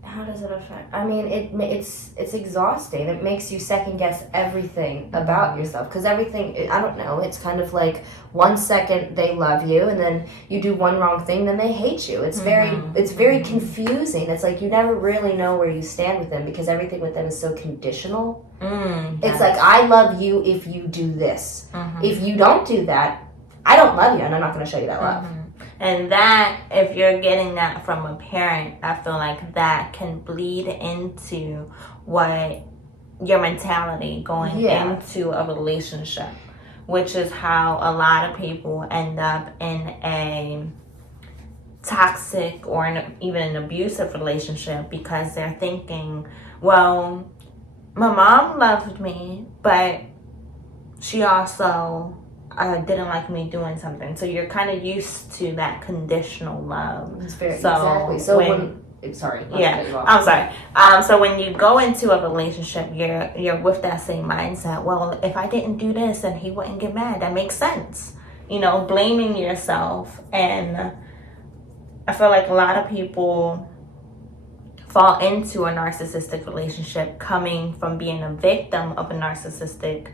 How does it affect? I mean, it's exhausting. It makes you second guess everything about yourself because everything. I don't know. It's kind of like 1 second they love you, and then you do one wrong thing, then they hate you. It's very confusing. It's like you never really know where you stand with them because everything with them is so conditional. It's like, I love you if you do this. If you don't do that, I don't love you, and I'm not going to show you that love. And that, if you're getting that from a parent, I feel like that can bleed into what your mentality going into a relationship, which is how a lot of people end up in a toxic or even an abusive relationship because they're thinking, well, my mom loved me, but she also didn't like me doing something. So you're kind of used to that conditional love. Exactly. So I'm sorry. So when you go into a relationship, you're with that same mindset. Well, if I didn't do this, then he wouldn't get mad. That makes sense. Blaming yourself. And I feel like a lot of people fall into a narcissistic relationship coming from being a victim of a narcissistic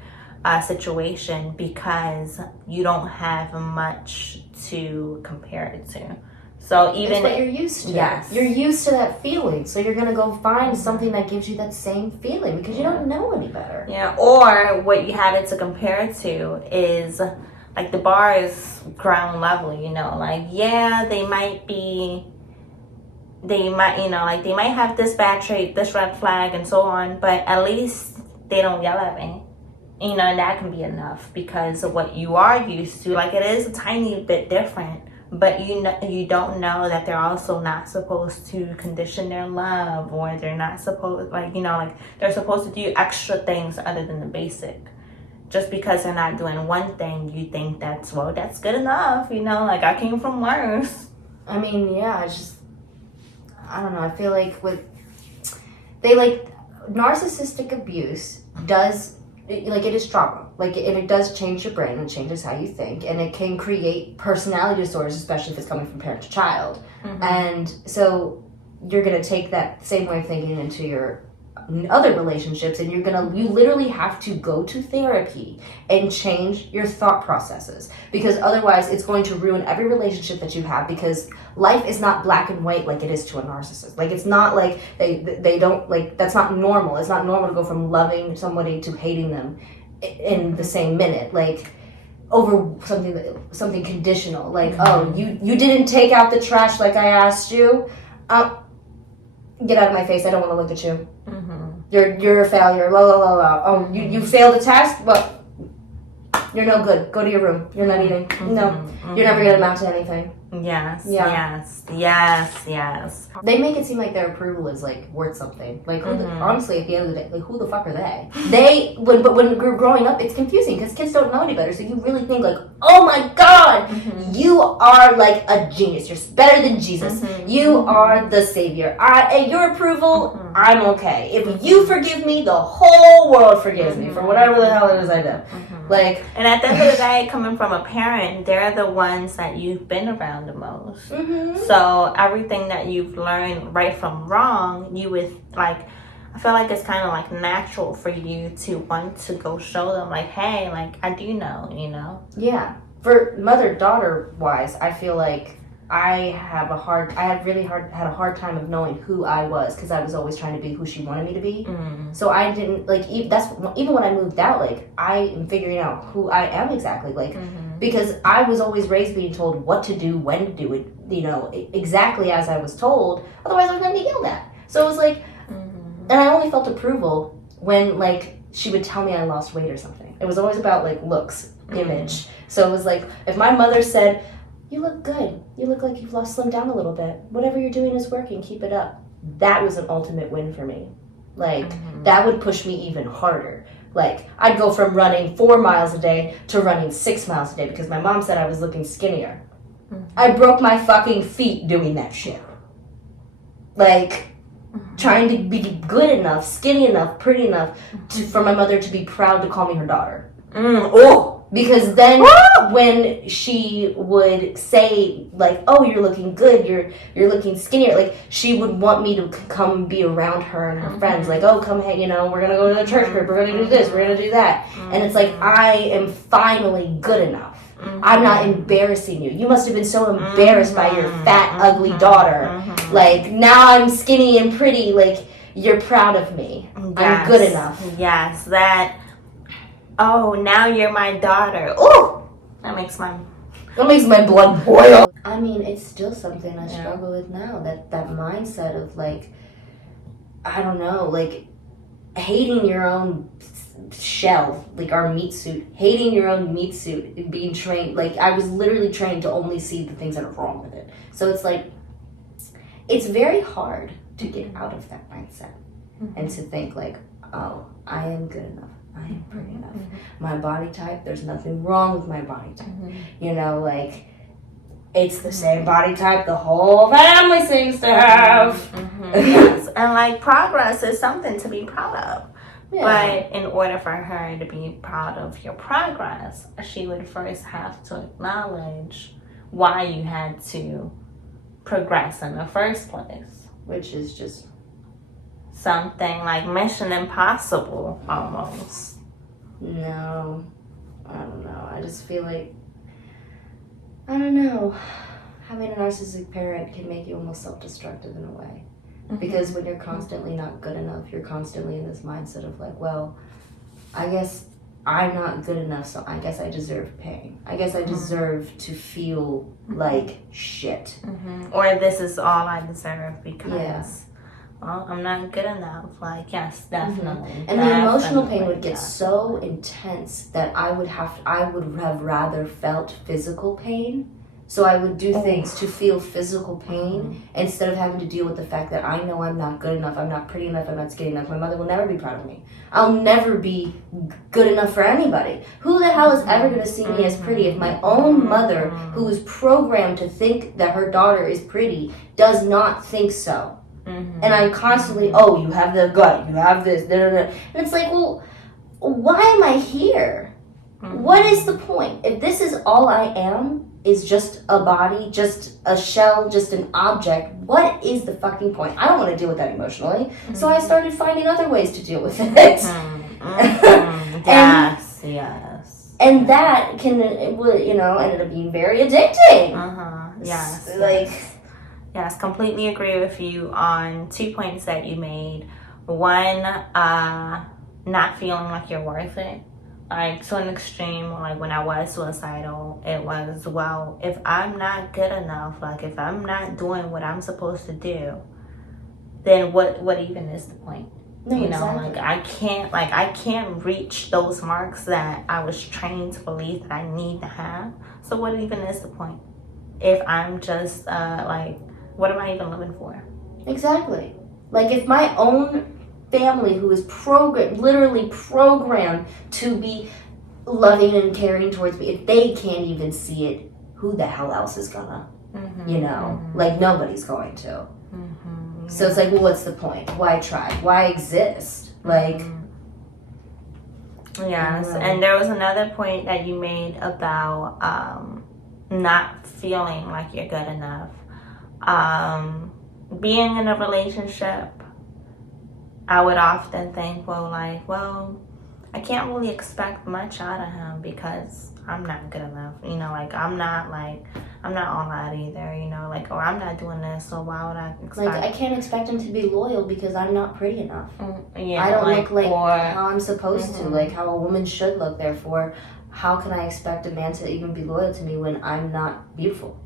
situation because you don't have much to compare it to. So even it's what you're used to. Yes. You're used to that feeling. So you're going to go find something that gives you that same feeling because you don't know any better. Yeah. Or what you have it to compare it to is like the bar is ground level, like, yeah, they might have this bad trait, this red flag and so on, but at least they don't yell at me. And that can be enough because of what you are used to. Like, it is a tiny bit different, but you don't know that they're also not supposed to condition their love, or they're not supposed, they're supposed to do extra things other than the basic. Just because they're not doing one thing, you think that's good enough, like I came from worse. I mean, yeah, it's just, I don't know, I feel like narcissistic abuse it is trauma. It does change your brain and changes how you think, and it can create personality disorders, especially if it's coming from parent to child. And so you're going to take that same way of thinking into your other relationships, and you literally have to go to therapy and change your thought processes, because otherwise it's going to ruin every relationship that you have, because life is not black and white like it is to a narcissist. Like, it's not like they don't, like, that's not normal. It's not normal to go from loving somebody to hating them in the same minute, like over something conditional, like, oh, you didn't take out the trash like I asked you, get out of my face, I don't want to look at you. You're a failure. La la la la. Oh, you failed the test? Well, you're no good. Go to your room. You're not eating. No, you're never gonna amount to anything. Yes. They make it seem like their approval is like worth something. Like, honestly, at the end of the day, like, who the fuck are they? But when you're growing up, it's confusing because kids don't know any better. So you really think like, oh my god, on. You are like a genius. You're better than Jesus. You are the savior. And your approval, I'm okay. If you forgive me, the whole world forgives me for whatever the hell it is I did. Like, and at the end of the day, coming from a parent, they're the ones that you've been around the most. So everything that you've learned right from wrong, you would like. I feel like it's kind of like natural for you to want to go show them, like, hey, like I do know, you know. Yeah. For mother-daughter wise, I feel like I had a hard time of knowing who I was because I was always trying to be who she wanted me to be. So I didn't like even when I moved out, like I am figuring out who I am exactly, like because I was always raised being told what to do, when to do it, you know, exactly as I was told. Otherwise, I was gonna be yelled at. So it was like, and I only felt approval when like she would tell me I lost weight or something. It was always about like looks, image. So it was like if my mother said, you look good. You look like you've slimmed down a little bit. Whatever you're doing is working. Keep it up. That was an ultimate win for me. Like, that would push me even harder. Like, I'd go from running 4 miles a day to running 6 miles a day because my mom said I was looking skinnier. I broke my fucking feet doing that shit. Like, trying to be good enough, skinny enough, pretty enough for my mother to be proud to call me her daughter. Because then when she would say like, oh, you're looking good, you're looking skinnier, like she would want me to come be around her and her friends, like, oh, come, hey, you know, we're gonna go to the church group, we're gonna do this, we're gonna do that. And it's like, I am finally good enough. I'm not embarrassing you. You must have been so embarrassed by your fat, ugly daughter. Like, now I'm skinny and pretty, like, you're proud of me. I'm good enough. Yes, that... Oh, now you're my daughter. Oh, that makes my blood boil. I mean, it's still something I struggle with now. That mindset of like, I don't know, like hating your own shell, like our meat suit, hating your own meat suit, and being trained. Like I was literally trained to only see the things that are wrong with it. So it's like, it's very hard to get out of that mindset and to think like, oh, I am good enough. I am pretty enough. My body type, there's nothing wrong with my body type. You know, like, it's the same body type the whole family seems to have. Yes, and like progress is something to be proud of. But in order for her to be proud of your progress, she would first have to acknowledge why you had to progress in the first place. Which is just... something like Mission Impossible, almost. No, I don't know. I just feel like, I don't know. Having a narcissistic parent can make you almost self-destructive in a way. Because when you're constantly not good enough, you're constantly in this mindset of like, well, I guess I'm not good enough, so I guess I deserve pain. I guess I deserve to feel like shit. Or this is all I deserve because... well, I'm not good enough. Like, yes, definitely. And the emotional pain would get so intense that I would have rather felt physical pain. So I would do things to feel physical pain instead of having to deal with the fact that I know I'm not good enough, I'm not pretty enough, I'm not skinny enough. My mother will never be proud of me. I'll never be good enough for anybody. Who the hell is ever going to see me as pretty if my own mother, who is programmed to think that her daughter is pretty, does not think so? And I'm constantly, oh, you have the gut, you have this, and it's like, well, why am I here? What is the point? If this is all I am, is just a body, just a shell, just an object, what is the fucking point? I don't want to deal with that emotionally. So I started finding other ways to deal with it. Yes. And that can, you know, ended up being very addicting. Yes. Like... Yes, completely agree with you on 2 points that you made. One, not feeling like you're worth it. Like, to an extreme, like when I was suicidal, it was, well, if I'm not good enough, like if I'm not doing what I'm supposed to do, then what even is the point? No, you know, exactly. I can't reach those marks that I was trained to believe that I need to have. So what even is the point? If I'm just, what am I even living for? Exactly. Like if my own family who is literally programmed to be loving and caring towards me, if they can't even see it, who the hell else is gonna? Mm-hmm. You know, like nobody's going to. Mm-hmm. Yeah. So it's like, well, what's the point? Why try? Why exist? Like, yes. And there was another point that you made about not feeling like you're good enough. Being in a relationship, I would often think, well, I can't really expect much out of him because I'm not good enough. You know, like I'm not all that either, you know, like, or I'm not doing this, so why would I expect? I can't expect him to be loyal because I'm not pretty enough. Yeah, I don't look like how I'm supposed to, like how a woman should look. Therefore, how can I expect a man to even be loyal to me when I'm not beautiful?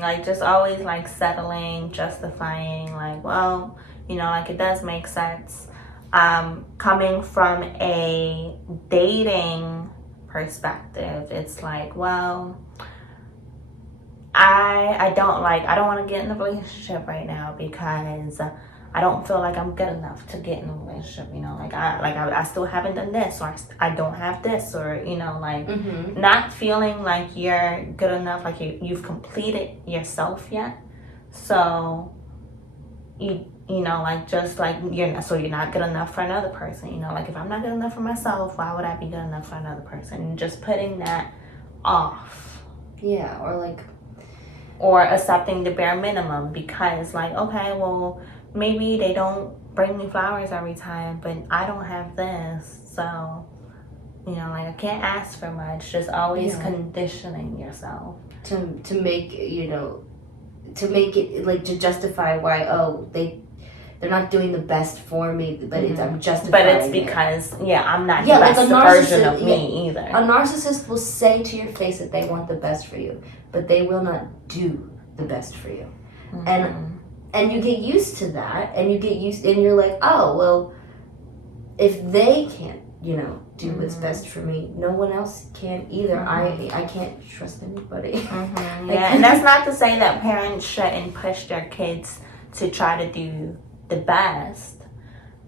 Like just always like settling, justifying, like, well, you know, like it does make sense. Coming from a dating perspective, it's like, well, I don't want to get in a relationship right now because I don't feel like I'm good enough to get in a relationship. You know, like I still haven't done this, or I don't have this, or you know, like not feeling like you're good enough, like you've completed yourself yet. So you know, like just like you're not good enough for another person. You know, like if I'm not good enough for myself, why would I be good enough for another person? And just putting that off. Yeah, or accepting the bare minimum because like, okay, well, maybe they don't bring me flowers every time, but I don't have this, so you know, like I can't ask for much. Just always conditioning yourself to make, you know, to make it like to justify why they're not doing the best for me, but I'm justifying. But it's because I'm not the best version of me either. A narcissist will say to your face that they want the best for you, but they will not do the best for you. And you get used to that, and you're like, oh well, if they can't, you know, do what's best for me, no one else can either. I can't trust anybody. Yeah, and that's not to say that parents shouldn't push their kids to try to do the best.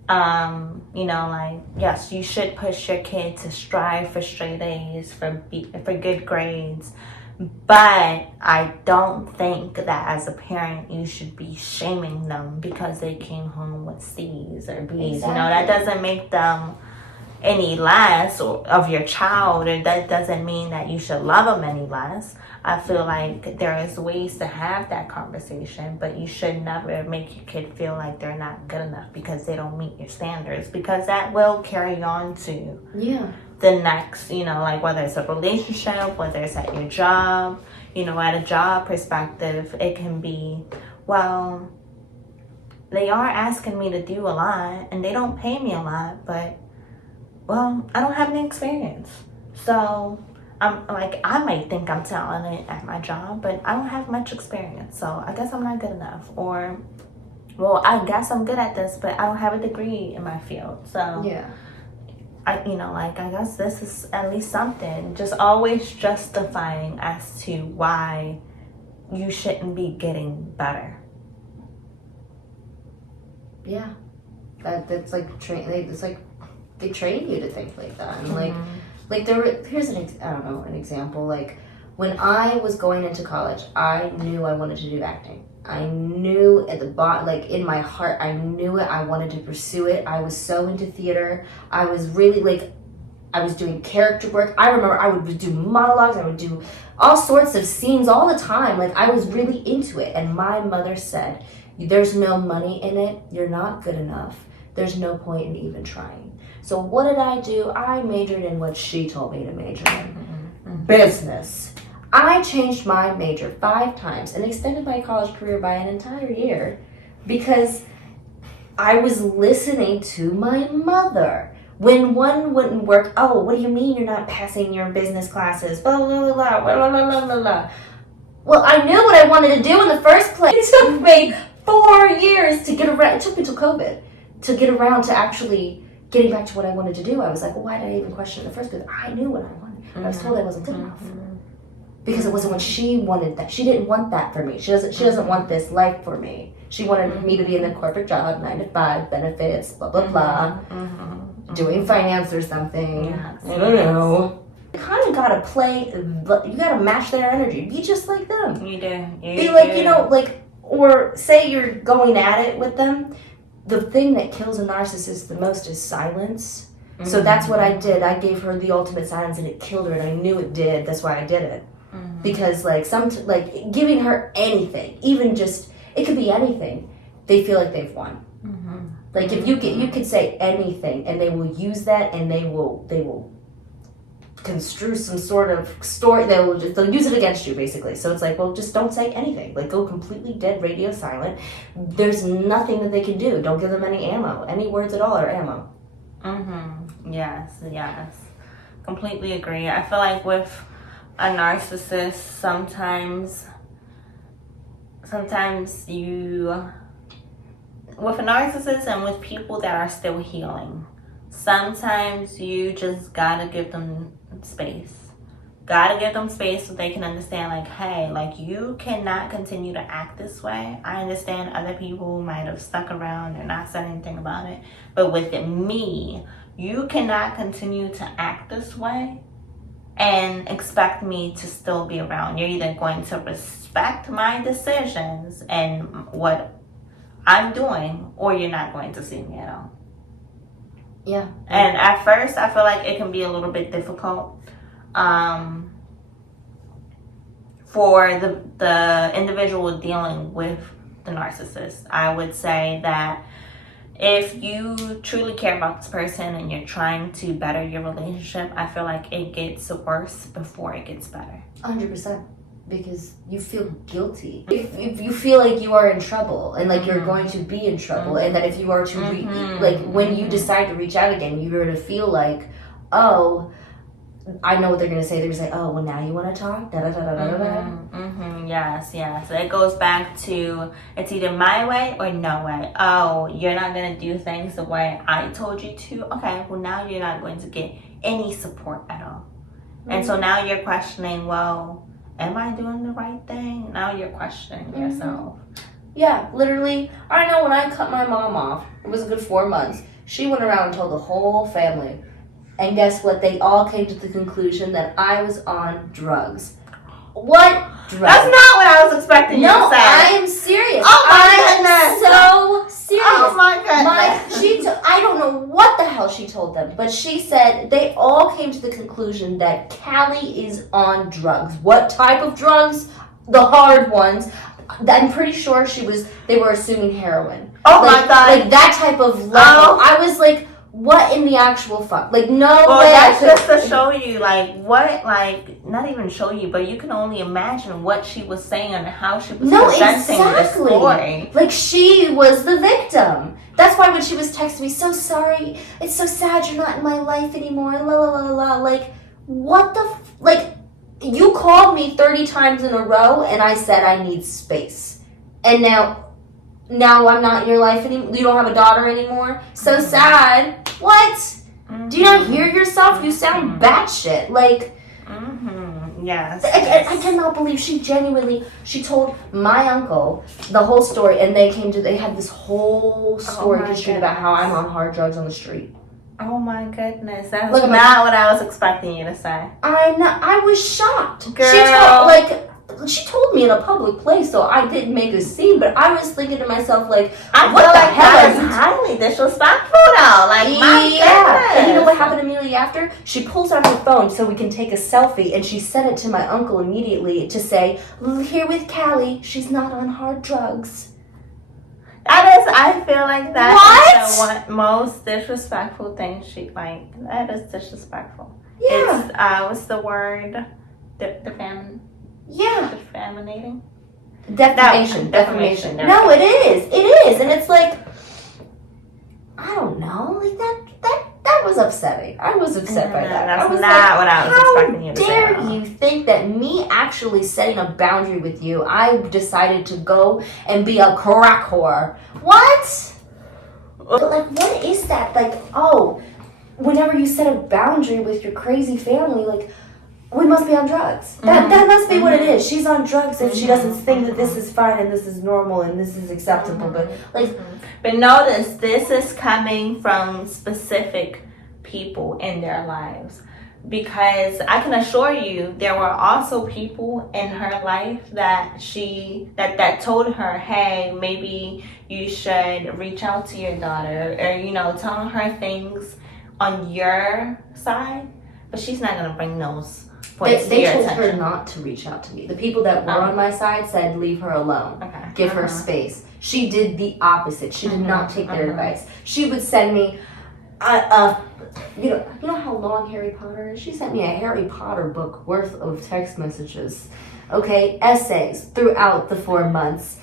You know, like, yes, you should push your kid to strive for straight A's, for good grades. But I don't think that as a parent you should be shaming them because they came home with C's or B's. Exactly. You know, that doesn't make them any less of your child, or that doesn't mean that you should love them any less. I feel like there is ways to have that conversation, but you should never make your kid feel like they're not good enough because they don't meet your standards, because that will carry on to the next, you know, like whether it's a relationship, whether it's at your job. You know, at a job perspective, it can be, well, they are asking me to do a lot and they don't pay me a lot, but well, I don't have any experience. So I'm like, I might think I'm talented at my job, but I don't have much experience. So I guess I'm not good enough. Or, well, I guess I'm good at this, but I don't have a degree in my field. So I guess this is at least something. Just always justifying as to why you shouldn't be getting better. Yeah, that's like it's like they train you to think like that, and here's an example. Like when I was going into college, I knew I wanted to do acting. I knew at the bottom, like in my heart, I knew it. I wanted to pursue it. I was so into theater. I was really I was doing character work. I remember I would do monologues. I would do all sorts of scenes all the time. Like I was really into it. And my mother said, "There's no money in it. You're not good enough. There's no point in even trying." So what did I do? I majored in what she told me to major in. Business. I changed my major 5 times and extended my college career by an entire year because I was listening to my mother. When one wouldn't work, oh, what do you mean you're not passing your business classes? Blah, blah, blah, blah, blah, blah, blah, blah. Well, I knew what I wanted to do in the first place. It took me 4 years to get around. It took me till COVID to get around to actually getting back to what I wanted to do. I was like, well, why did I even question it in the first place? I knew what I wanted. I was told I wasn't good enough. Because it wasn't what she wanted. That she didn't want that for me. She doesn't want this life for me. She wanted me to be in a corporate job, 9 to 5, benefits, blah blah blah, doing finance or something. I don't know. You kind of gotta you gotta match their energy. Be just like them. You do. Be like, you know, like, or say you're going at it with them. The thing that kills a narcissist the most is silence. Mm-hmm. So that's what I did. I gave her the ultimate silence and it killed her, and I knew it did. That's why I did it. Mm-hmm. Because like giving her anything, even just, it could be anything, they feel like they've won. Mm-hmm. Like if you could say anything and they will use that, and they will construe some sort of story. They'll use it against you, basically. So it's like, well, just don't say anything. Like, go completely dead, radio silent. There's nothing that they can do. Don't give them any ammo. Any words at all are ammo. Mm-hmm. Yes. Completely agree. I feel like with a narcissist, sometimes with a narcissist and with people that are still healing, sometimes you just gotta give them space. Gotta give them space so they can understand, like, hey, like, you cannot continue to act this way. I understand other people might have stuck around and not said anything about it, but with me, you cannot continue to act this way and expect me to still be around. You're either going to respect my decisions and what I'm doing, or you're not going to see me at all. Yeah. And at first, I feel like it can be a little bit difficult for the individual dealing with the narcissist. I would say that if you truly care about this person and you're trying to better your relationship, I feel like it gets worse before it gets better. 100%. Because you feel guilty. If you feel like you are in trouble, and like you're going to be in trouble, and that if you are to when you decide to reach out again, you're going to feel like, oh, I know what they're going to say. They're going to say, oh, well, now you want to talk? Yes. It goes back to, it's either my way or no way. Oh, you're not going to do things the way I told you to? Okay, well, now you're not going to get any support at all. And so now you're questioning, well, am I doing the right thing? Now you're questioning yourself. Yeah, literally. I know when I cut my mom off, it was a good 4 months. She went around and told the whole family. And guess what? They all came to the conclusion that I was on drugs. What drugs? That's not what I was expecting you to say. No, I am serious. Oh my goodness. So serious. Oh my goodness. I don't know what the hell she told them, but she said they all came to the conclusion that Callie is on drugs. What type of drugs? The hard ones. I'm pretty sure they were assuming heroin. Oh my God. Like that type of level. Oh. I was like, what in the actual fuck? Like, no well, way. That's just to show you, like, what, like, not even show you, but you can only imagine what she was saying and how she was presenting the story. Like, she was the victim. That's why when she was texting me, so sorry, it's so sad you're not in my life anymore, la la la la la. Like, what the, like, you called me 30 times in a row and I said I need space. And now I'm not in your life anymore. You don't have a daughter anymore. So sad. What? Do you not hear yourself? You sound batshit. Like, yes. I cannot believe she told my uncle the whole story, and they had this whole story construed about how I'm on hard drugs on the street. Oh my goodness. That's not what I was expecting you to say. I know. I was shocked. Girl. She told me in a public place, so I didn't make a scene, but I was thinking to myself, like, I what feel the like hell that is highly disrespectful, though. Like, my goodness. And you know what happened immediately after? She pulls out her phone so we can take a selfie, and she sent it to my uncle immediately to say, here with Callie, she's not on hard drugs. I feel like that is the most disrespectful thing that is disrespectful. Yeah. It's, what's the word? Defamating? Defamation. No, it is. And it's like, I don't know, like that was upsetting. I was upset by that. That's not what I was expecting you to say. How dare you think that me actually setting a boundary with you, I decided to go and be a crack whore. What? Like, what is that? Like, oh, whenever you set a boundary with your crazy family, like, we must be on drugs. That must be what it is. She's on drugs if she doesn't think that this is fine and this is normal and this is acceptable. But notice, this is coming from specific people in their lives. because I can assure you there were also people in her life that that told her, hey, maybe you should reach out to your daughter, or telling her things on your side, but she's not going to bring those points They to your told attention. her not to reach out to me. The people that were on my side said leave her alone. Okay. Give her space. She did the opposite. She did not take their advice. She would send me you know how long Harry Potter is? She sent me a Harry Potter book worth of text messages. Okay, essays throughout the 4 months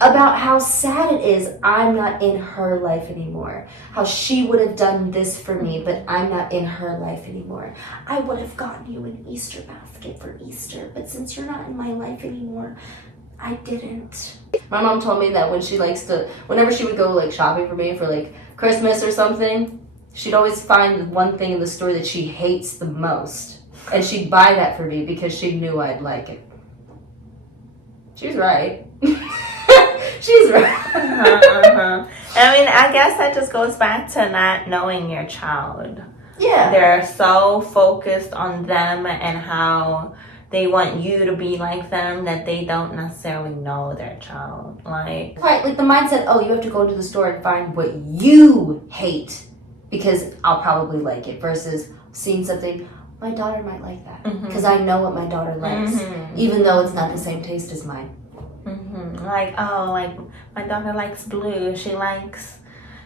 about how sad it is I'm not in her life anymore. How she would have done this for me, but I'm not in her life anymore. I would have gotten you an Easter basket for Easter, but since you're not in my life anymore, I didn't. My mom told me that whenever she would go like shopping for me for like Christmas or something, she'd always find one thing in the store that she hates the most. And she'd buy that for me because she knew I'd like it. She's right. She's right. I mean, I guess that just goes back to not knowing your child. Yeah. They're so focused on them and how they want you to be like them that they don't necessarily know their child. Right, like the mindset, oh, you have to go to the store and find what you hate because I'll probably like it, versus seeing something, my daughter might like that because I know what my daughter likes, even though it's not the same taste as mine. Like, oh, like my daughter likes blue. She likes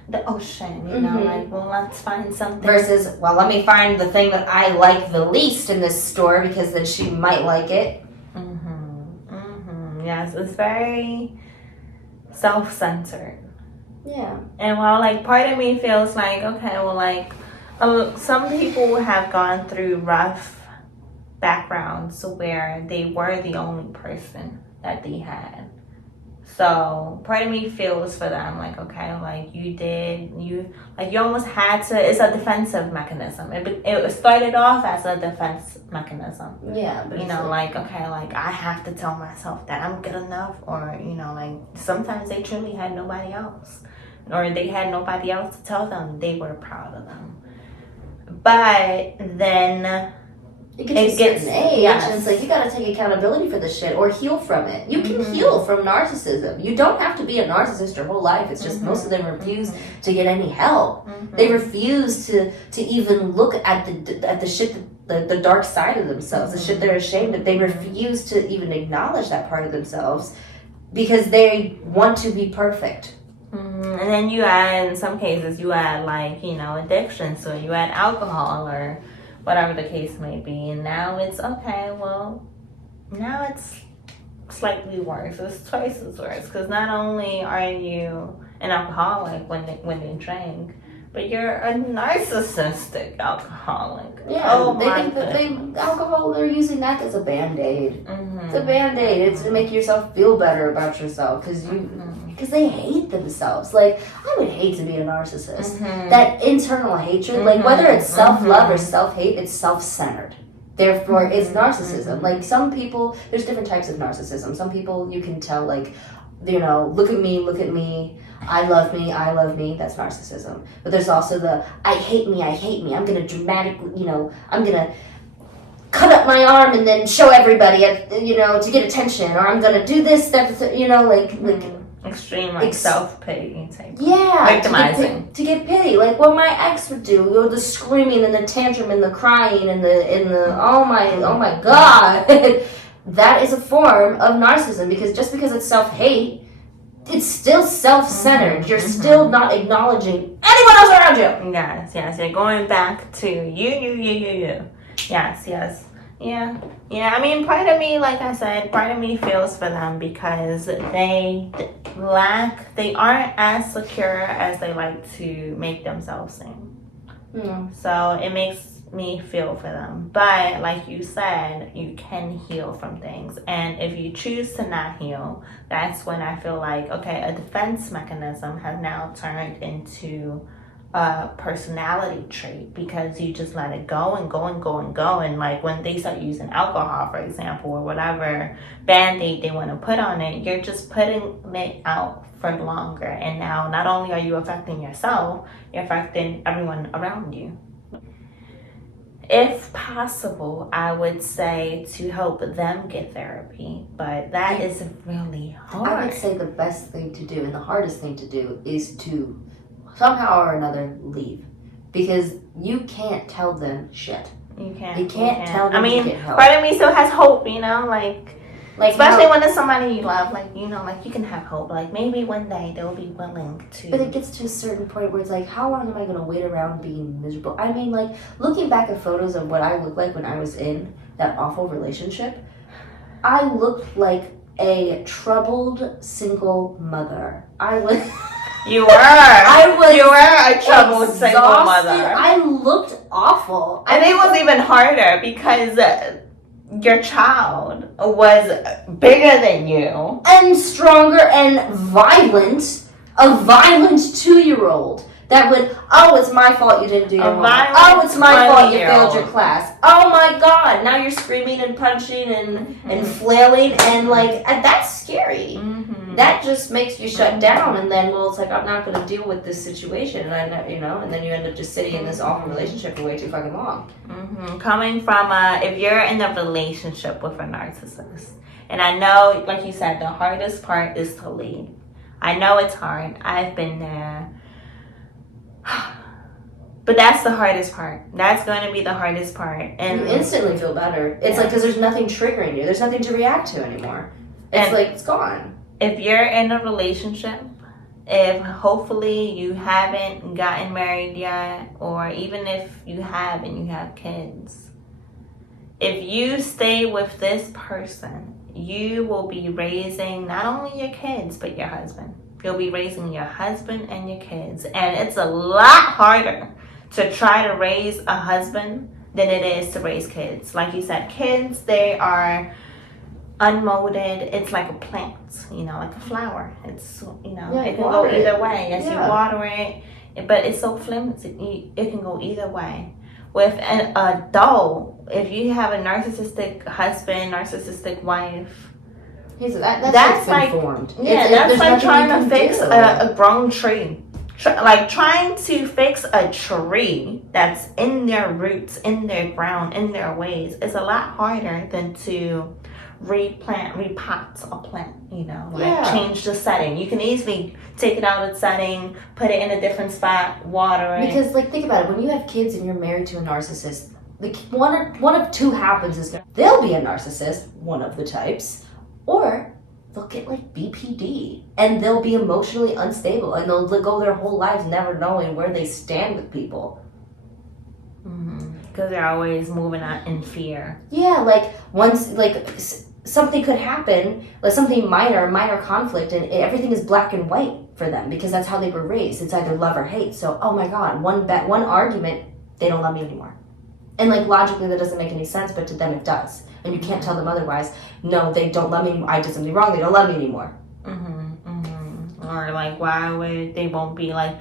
the ocean, like, well, let's find something. Versus, well, let me find the thing that I like the least in this store because then she might like it. Yes, it's very self-centered. Yeah. And while, like, part of me feels like, okay, well, like, some people have gone through rough backgrounds where they were the only person that they had. So part of me feels for them, like, okay, like you almost had to. It's a defensive mechanism. It started off as a defense mechanism. Yeah, but like, okay, like I have to tell myself that I'm good enough, or like sometimes they truly had nobody else, or they had nobody else to tell them they were proud of them. But then it gets to a certain age, and it's like you gotta take accountability for this shit or heal from it. You can heal from narcissism. You don't have to be a narcissist your whole life. It's just most of them refuse to get any help. They refuse to even look at the shit, the dark side of themselves, the shit they're ashamed of. They refuse to even acknowledge that part of themselves because they want to be perfect. And then you add, in some cases, like, addiction. So you add alcohol or whatever the case may be. And now it's, okay, well, now it's slightly worse. It's twice as worse. Because not only are you an alcoholic when they drink, but you're a narcissistic alcoholic. Yeah, they think that alcohol, they're using that as a Band-Aid. It's a Band-Aid. It's to make yourself feel better about yourself because they hate themselves. Like, I would hate to be a narcissist. That internal hatred, like whether it's self-love or self-hate, it's self-centered. Therefore, it's narcissism. Like some people, there's different types of narcissism. Some people you can tell, like, look at me. I love me, that's narcissism. But there's also the, I hate me, I'm gonna dramatically, I'm gonna cut up my arm and then show everybody, to get attention, or I'm gonna do this, that, like extreme, like self-pity type. Yeah, victimizing. To get pity, like what my ex would do, the screaming and the tantrum and the crying and the oh my god. That is a form of narcissism, because just because it's self-hate, it's still self-centered. You're still not acknowledging anyone else around you. Yes. You're going back to you. Yes. Yeah. I mean, part of me, like I said, part of me feels for them because they aren't as secure as they like to make themselves seem. So it makes me feel for them. But like you said, you can heal from things, and if you choose to not heal, that's when I feel like, okay, a defense mechanism has now turned into a personality trait, because you just let it go and go and go and go. And like when they start using alcohol, for example, or whatever Band-Aid they want to put on it, you're just putting it out for longer, and now not only are you affecting yourself, you're affecting everyone around you. If possible, I would say to help them get therapy, but that is really hard. I would say the best thing to do and the hardest thing to do is to somehow or another leave, because you can't tell them shit. You can't. You can't tell them to get help. Part of me still has hope, you know, like especially how, when it's somebody you love, like, you know, like you can have hope, like maybe one day they'll be willing to. But it gets to a certain point where it's like, how long am I going to wait around being miserable? I mean, like, looking back at photos of what I looked like when I was in that awful relationship, I looked like a troubled single mother. I was. You were. You were a troubled single mother. I looked awful. And it was even harder because your child was bigger than you. And stronger and violent. A violent 2-year-old that would, oh, it's my fault you didn't do your homework. Oh, it's my fault you failed your class. Oh my God, now you're screaming and punching and flailing, and like, that's scary. Mm-hmm. That just makes you shut down, and then, well, it's like, I'm not going to deal with this situation, and and then you end up just sitting in this awful relationship for way too fucking long. Mm-hmm. Coming from if you're in a relationship with a narcissist, and I know, like you said, the hardest part is to leave. I know it's hard. I've been there. But that's the hardest part. That's going to be the hardest part. And you instantly feel better. It's like, because there's nothing triggering you. There's nothing to react to anymore. It's like, it's gone. If you're in a relationship, if hopefully you haven't gotten married yet, or even if you have and you have kids, if you stay with this person, you will be raising not only your kids, but your husband. You'll be raising your husband and your kids. And it's a lot harder to try to raise a husband than it is to raise kids. Like you said, kids, they are unmolded. It's like a plant, you know, like a flower. It's, you know, it can go either way as you water it. But it's so flimsy, it can go either way. With an adult, if you have a narcissistic husband, narcissistic wife, that's like formed. Yeah, that's like trying to fix a grown tree. Like trying to fix a tree that's in their roots, in their ground, in their ways is a lot harder than to repot a plant, you know, like change the setting. You can easily take it out of the setting, put it in a different spot, water it. Because, like, think about it. When you have kids and you're married to a narcissist, like, one of two happens is they'll be a narcissist, one of the types, or they'll get like BPD and they'll be emotionally unstable and they'll go their whole lives never knowing where they stand with people. Because they're always moving out in fear. Yeah, like once, like something could happen, like something minor conflict, and everything is black and white for them because that's how they were raised. It's either love or hate. So, oh my God, one argument, they don't love me anymore. And like logically that doesn't make any sense, but to them it does. And you can't tell them otherwise. No, they don't love me anymore. I did something wrong. They don't love me anymore. Or like, they won't be like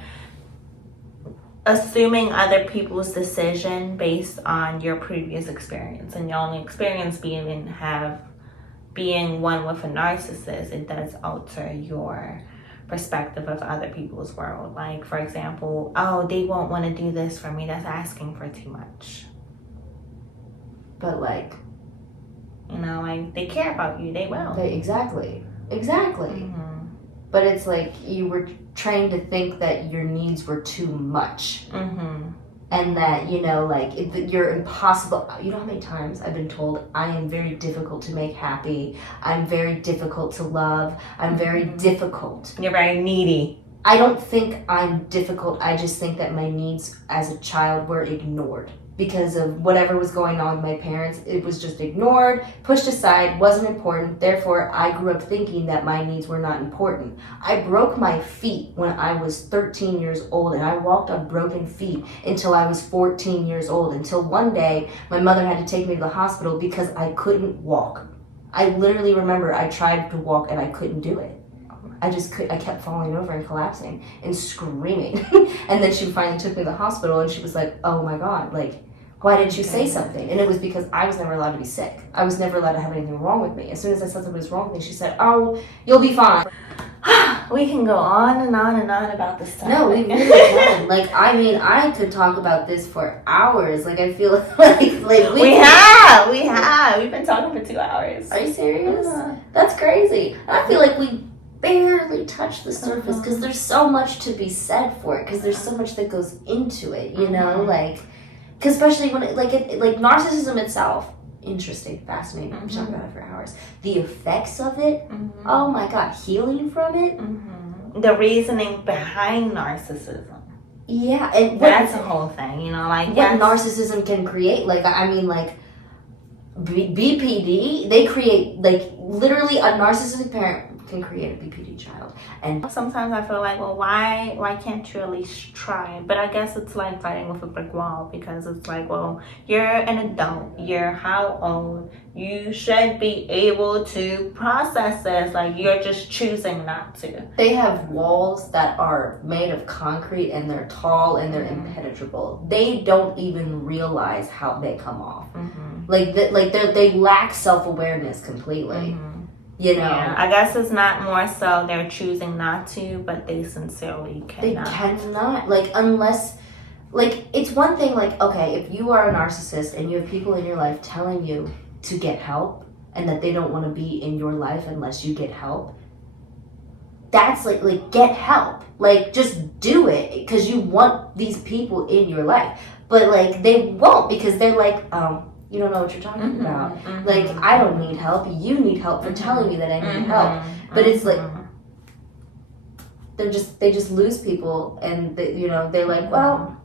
assuming other people's decision based on your previous experience, and your only experience being one with a narcissist. It does alter your perspective of other people's world. Like, for example, oh, they won't want to do this for me. That's asking for too much. But like, you know, like they care about you. They will. Exactly. But it's like you were trained to think that your needs were too much. And that, you know, like you're impossible. You know how many times I've been told I am very difficult to make happy. I'm very difficult to love. I'm very difficult. You're very needy. I don't think I'm difficult. I just think that my needs as a child were ignored. Because of whatever was going on with my parents, it was just ignored, pushed aside, wasn't important. Therefore, I grew up thinking that my needs were not important. I broke my feet when I was 13 years old, and I walked on broken feet until I was 14 years old. Until one day, my mother had to take me to the hospital because I couldn't walk. I literally remember I tried to walk and I couldn't do it. I kept falling over and collapsing and screaming. And then she finally took me to the hospital and she was like, oh my God, like, why didn't you say something? And it was because I was never allowed to be sick. I was never allowed to have anything wrong with me. As soon as I said something was wrong with me, she said, oh, you'll be fine. We can go on and on and on about this topic. No, we really can. Like, I mean, I could talk about this for hours. Like, I feel like we have. We've been talking for 2 hours. Are you serious? That's crazy. I feel like we barely touched the surface because there's so much to be said for it. Because there's so much that goes into it. You know, like, cause especially when like narcissism itself. Interesting, fascinating. We talk about it for hours. The effects of it. Oh my God, healing from it. The reasoning behind narcissism. Yeah, and that's the whole thing. You know, like what narcissism can create. Like, I mean, like BPD, they create like literally a narcissistic parent can create a BPD child. And sometimes I feel like, well, why can't you at least try? But I guess it's like fighting with a brick wall, because it's like, well, you're an adult, you're how old, you should be able to process this, like you're just choosing not to. They have walls that are made of concrete and they're tall and they're impenetrable. They don't even realize how they come off. They lack self-awareness completely. You know, yeah, I guess it's not more so they're choosing not to, but they sincerely cannot. They cannot, like, unless, like, it's one thing, like, okay, if you are a narcissist and you have people in your life telling you to get help and that they don't want to be in your life unless you get help, that's like get help. Like, just do it because you want these people in your life. But, like, they won't because they're like, you don't know what you're talking about. Like, I don't need help. You need help for telling me that I need help. But it's like, they just lose people, and they, you know, they're like, well,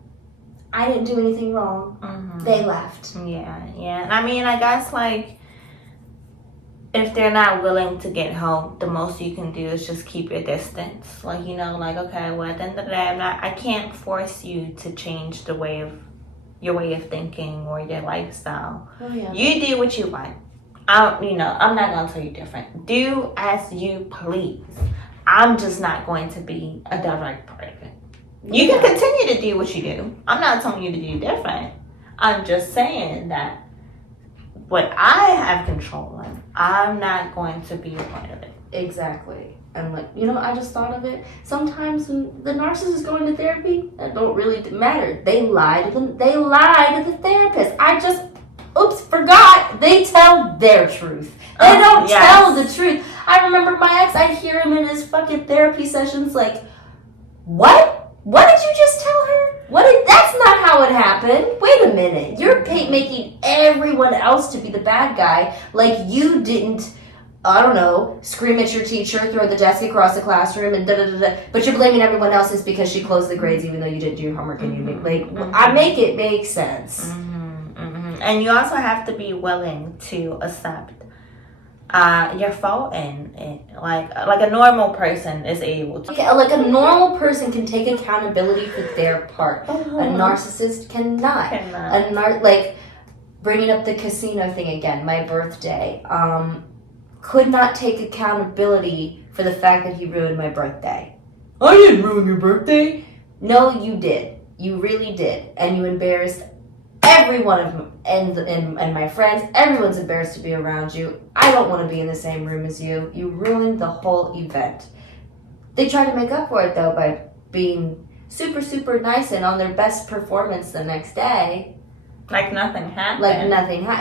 I didn't do anything wrong. They left. Yeah. And I mean, I guess like if they're not willing to get help, the most you can do is just keep your distance. Like, you know, like, okay, well, at the end of the day, I can't force you to change your way of thinking or your lifestyle. You do what you want. I'm not gonna tell you different. Do as you please. I'm just not going to be a direct part of it. You can continue to do what you do. I'm not telling you to do different. I'm just saying that what I have control of, I'm not going to be a part of it. Exactly. And like, you know, I just thought of it. Sometimes when the narcissist is going to therapy, that don't really matter. They lie to them. They lie to the therapist. Forgot. They tell their truth. They don't tell the truth. I remember my ex, I'd hear him in his fucking therapy sessions like, what? What did you just tell her? That's not how it happened. Wait a minute. You're making everyone else to be the bad guy. Like you didn't, I don't know, scream at your teacher, throw the desk across the classroom, and da-da-da-da. But you're blaming everyone else is because she closed the grades even though you didn't do your homework and you I make it make sense. And you also have to be willing to accept your fault in it. Like a normal person is able to. Okay, like a normal person can take accountability for their part. A narcissist cannot. Like, bringing up the casino thing again, my birthday. Could not take accountability for the fact that he ruined my birthday. I didn't ruin your birthday. No, you did. You really did. And you embarrassed every one of them and my friends. Everyone's embarrassed to be around you. I don't want to be in the same room as you. You ruined the whole event. They tried to make up for it, though, by being super, super nice and on their best performance the next day. Like nothing happened.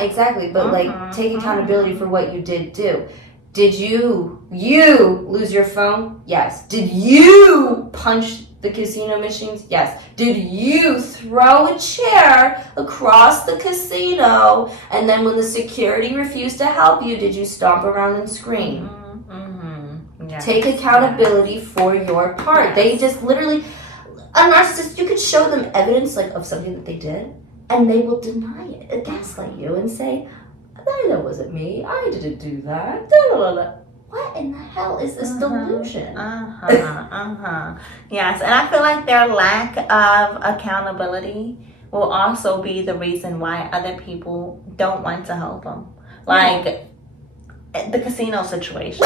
Exactly. But take accountability for what you did do. Did you lose your phone? Yes. Did you punch the casino machines? Yes. Did you throw a chair across the casino, and then when the security refused to help you, did you stomp around and scream? Yes. Take accountability for your part. Yes. They just literally, a narcissist, you could show them evidence of something that they did, and they will deny it, gaslight you, and say, that wasn't me. I didn't do that. What in the hell is this delusion? Yes, and I feel like their lack of accountability will also be the reason why other people don't want to help them. Like the casino situation.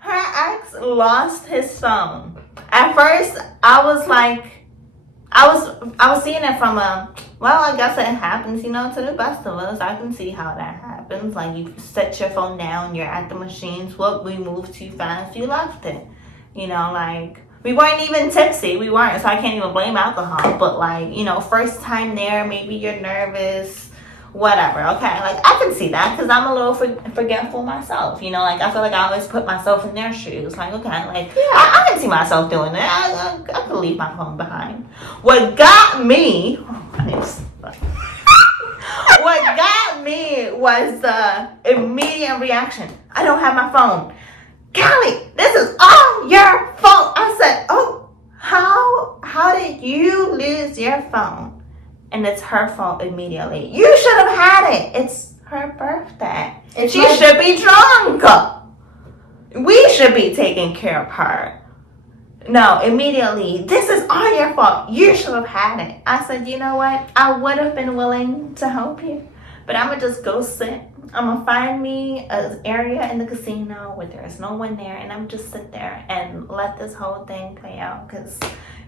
Her ex lost his phone. At first, I was like, I was seeing it from I guess it happens, to the best of us. I can see how that happens. Like, you set your phone down, you're at the machines. Whoop, we moved too fast, you left it. Like, we weren't even tipsy. We weren't, so I can't even blame alcohol. But, like, first time there, maybe you're nervous, whatever. Okay, like, I can see that because I'm a little forgetful myself. Like, I feel like I always put myself in their shoes. Like, okay, like, I can see myself doing it. I could leave my phone behind. What got me was the immediate reaction. I don't have my phone. Callie, this is all your fault. I said, oh, how did you lose your phone? And it's her fault immediately. You should have had it. It's her birthday. She should be drunk. We should be taking care of her. No, immediately, this is all your fault. You should have had it. I said, you know what? I would have been willing to help you, but I'm going to just go sit. I'm going to find me an area in the casino where there's no one there, and I'm just sit there and let this whole thing play out, because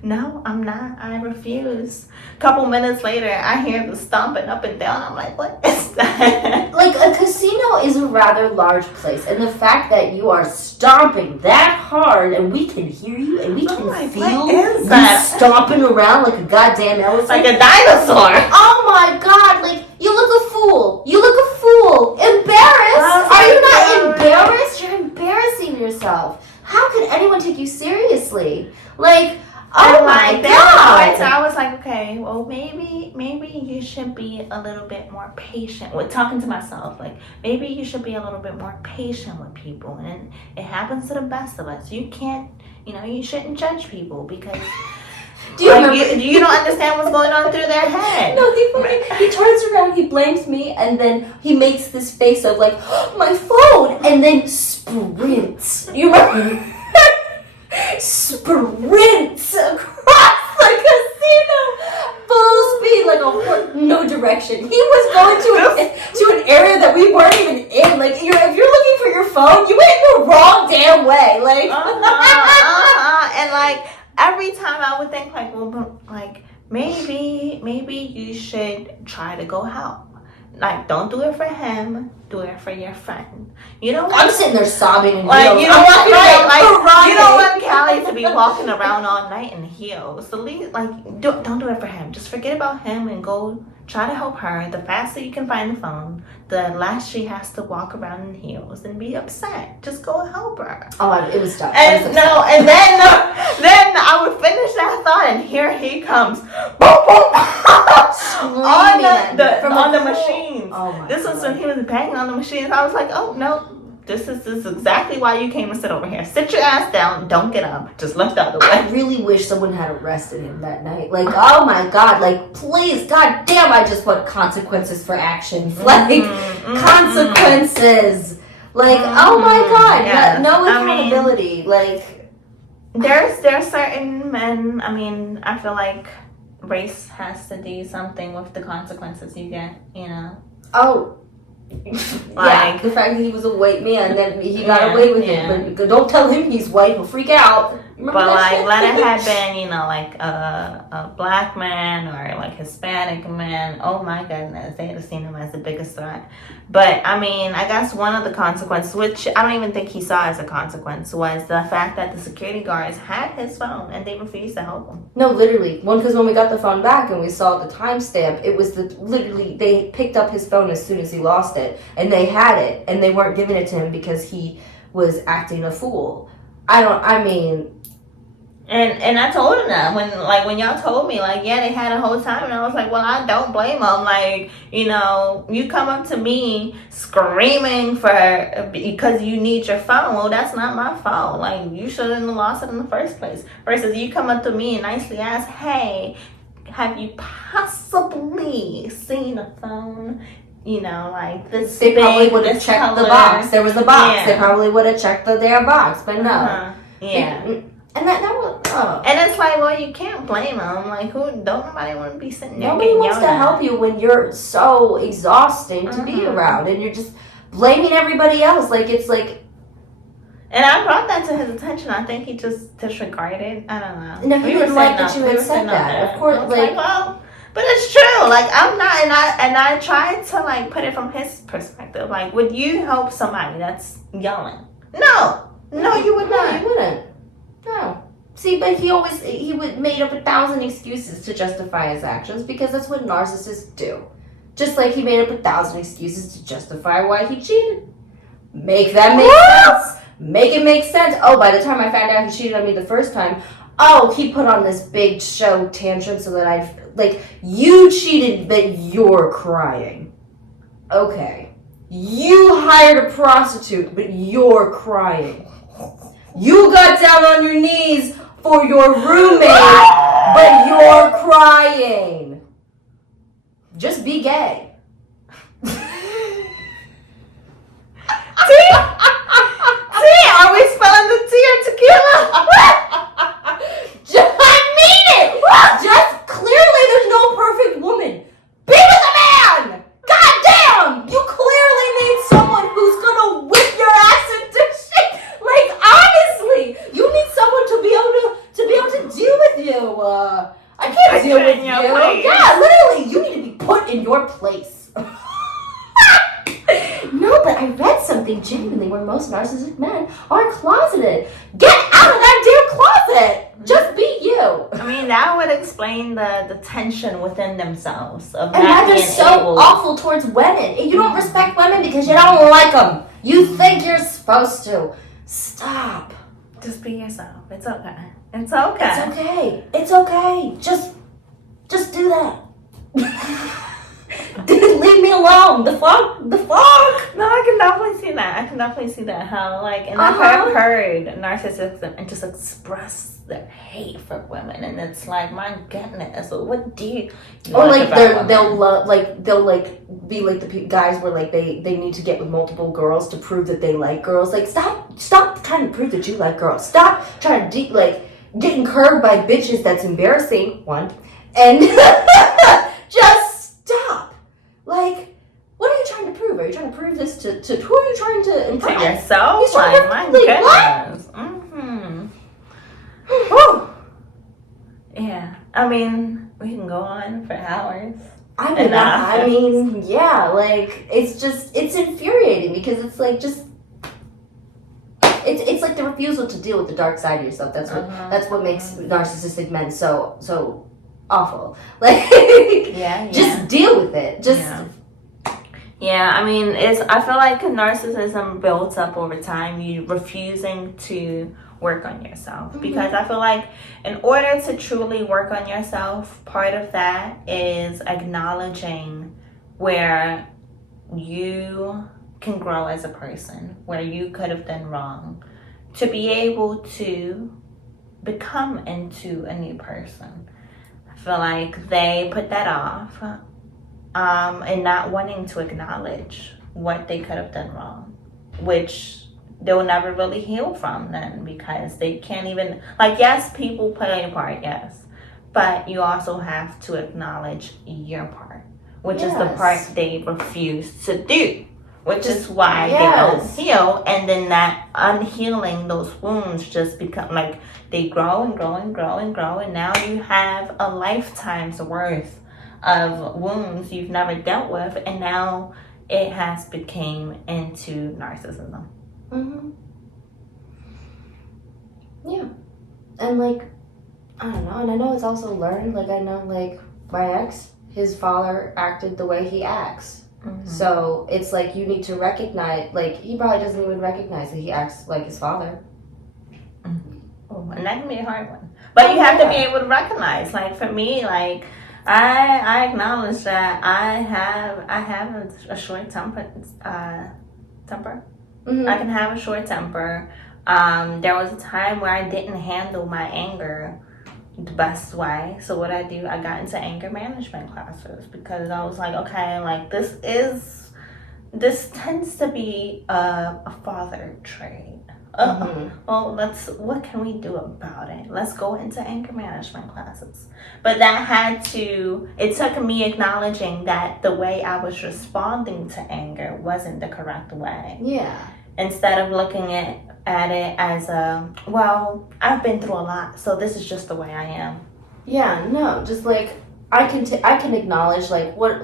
no, I'm not. I refuse. A couple minutes later, I hear the stomping up and down. I'm like, what is that? Like, a casino is a rather large place, and the fact that you are stomping that hard, and we can hear you, and we can feel you stomping around like a goddamn elephant. Like a dinosaur. Oh my god, like, you look a fool. You look a fool. Embarrassed? Are you not embarrassed? You're embarrassing yourself. How could anyone take you seriously? Like, oh my god. So I was like, okay, well, maybe you should be a little bit more patient with talking to myself. Like, maybe you should be a little bit more patient with people. And it happens to the best of us. You can't, you shouldn't judge people because you don't understand what's going on through their head. No, he turns around, he blames me, and then he makes this face of like, oh, my phone, and then sprints. You remember? Sprints across the casino, full speed, like a horse, no direction. He was going to an area that we weren't even in. Like, if you're looking for your phone, you went the wrong damn way. Like, and like every time I would think like, well, like maybe you should try to go help. Like, don't do it for him. Do it for your friend. I'm sitting there sobbing. And like, you don't want Callie to be walking around all night in heels. So, don't do it for him. Just forget about him and go try to help her. The faster you can find the phone, the less she has to walk around in heels and be upset. Just go help her. Oh, it was tough. And then I would finish that thought, and here he comes, boom, boom, on the machines. Oh this was when he was banging on the machines. I was like, oh no, this is exactly why you came and sit over here. Sit your ass down. Don't get up. Just look the other way. I really wish someone had arrested him that night. Like, oh my god, like, please, god damn, I just want consequences for actions. Like, consequences. Like, oh my god, yes. No accountability. Like, there's certain men, I feel like race has to do something with the consequences you get, Oh. Like, the fact that he was a white man, then he got away with it. But don't tell him he's white, he'll freak out. But like, let it have been, like a black man or like Hispanic man. Oh my goodness, they'd have seen him as the biggest threat. But I guess one of the consequences, which I don't even think he saw as a consequence, was the fact that the security guards had his phone and they refused to help him. No, literally. Because when we got the phone back and we saw the timestamp, it was literally they picked up his phone as soon as he lost it, and they had it, and they weren't giving it to him because he was acting a fool. And I told him that when y'all told me, like, yeah, they had a whole time, and I was like, well, I don't blame them. Like, you come up to me screaming because you need your phone. Well, that's not my fault. Like, you shouldn't have lost it in the first place. Versus you come up to me and nicely ask, hey, have you possibly seen a phone? Like this. They probably would have checked color. The box. There was the box. Yeah. They probably would have checked their box, but no. Yeah. And that was. Oh. And it's like, well, you can't blame them. Like, don't nobody want to be sitting there? Nobody wants to help you when you're so exhausting to be around, and you're just blaming everybody else. Like, it's like. And I brought that to his attention. I think he just disregarded. I don't know. No, he didn't like that you had said that. Of course, like, well, but it's true. Like, I'm not, and I tried to like put it from his perspective. Like, would you help somebody that's yelling? No, you would not. You wouldn't. No. See, but he would made up 1,000 excuses to justify his actions because that's what narcissists do. Just like he made up 1,000 excuses to justify why he cheated. Make that make sense. Make it make sense. Oh, by the time I found out he cheated on me the first time, oh, he put on this big show tantrum so that you cheated, but you're crying. Okay. You hired a prostitute, but you're crying. You got down on your knees for your roommate, but you're crying. Just be gay. See, are we spelling the tea or tequila? I mean it! Just clearly there's no perfect woman. Be with a man! God damn! You clearly need someone who's gonna whip your ass into shit. Like, honestly, you need someone to be able to deal with you. I can't deal with you. Yeah, literally, you need to be put in your place. No, but I read something genuinely where most narcissistic men are closeted. Get out of that damn closet! Just be you. I mean, that would explain the tension within themselves of And not why they're being so able. awful towards women. You don't respect women because you don't like them. You think you're supposed to. Stop. Just be yourself. It's okay. It's okay. It's okay. It's okay. Just do that. Dude, leave me alone. The fuck? No, I can definitely see that. How, like, and I've heard narcissism and just express their hate for women, and it's like, my goodness, what do you? Or like they'll be like the guys where like they need to get with multiple girls to prove that they like girls. Like, stop trying to prove that you like girls. Stop trying to getting curved by bitches. That's embarrassing. One, and just stop. Like, what are you trying to prove? Are you trying to prove this to who are you trying to impress? To yourself? He's trying to, my like, goodness. Whew. Yeah. I mean, we can go on for hours. I mean, yeah, like, it's infuriating because it's like it's like the refusal to deal with the dark side of yourself. That's what makes narcissistic men so awful. Like, just deal with it. Yeah, I mean, I feel like narcissism builds up over time. You refusing to work on yourself, because I feel like in order to truly work on yourself, part of that is acknowledging where you can grow as a person, where you could have done wrong, to be able to become into a new person. I feel like they put that off, and not wanting to acknowledge what they could have done wrong, which they'll never really heal from then, because they can't even, like, yes, people play a part, yes, but you also have to acknowledge your part, which is the part they refuse to do, which is why they don't heal. And then that unhealing, those wounds just become like, they grow and grow and grow and grow, and now you have a lifetime's worth of wounds you've never dealt with, and now it has become into narcissism. Yeah. And like, I don't know, and I know it's also learned. Like, I know, like, my ex, his father acted the way he acts. So it's like, you need to recognize, like, he probably doesn't even recognize that he acts like his father. And that can be a hard one. But you have to be able to recognize. Like, for me, like, I acknowledge that I have a short temper. I can have a short temper. There was a time where I didn't handle my anger the best way. So what I do, I got into anger management classes, because I was like, okay, like, this tends to be a father trait. Well, what can we do about it? Let's go into anger management classes. But it took me acknowledging that the way I was responding to anger wasn't the correct way. Yeah. Instead of looking at at it as well, I've been through a lot, so this is just the way I am. Yeah, no, just like I can acknowledge like what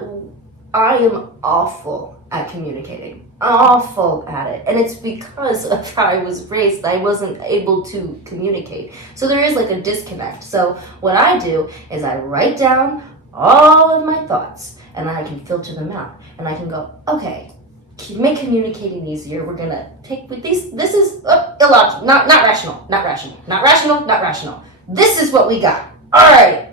I am awful at communicating. Awful at it. And it's because of how I was raised, I wasn't able to communicate. So there is like a disconnect. So what I do is I write down all of my thoughts and then I can filter them out. And I can go, okay, to make communicating easier, we're gonna take with these, this is illogical, not rational. This is what we got. All right.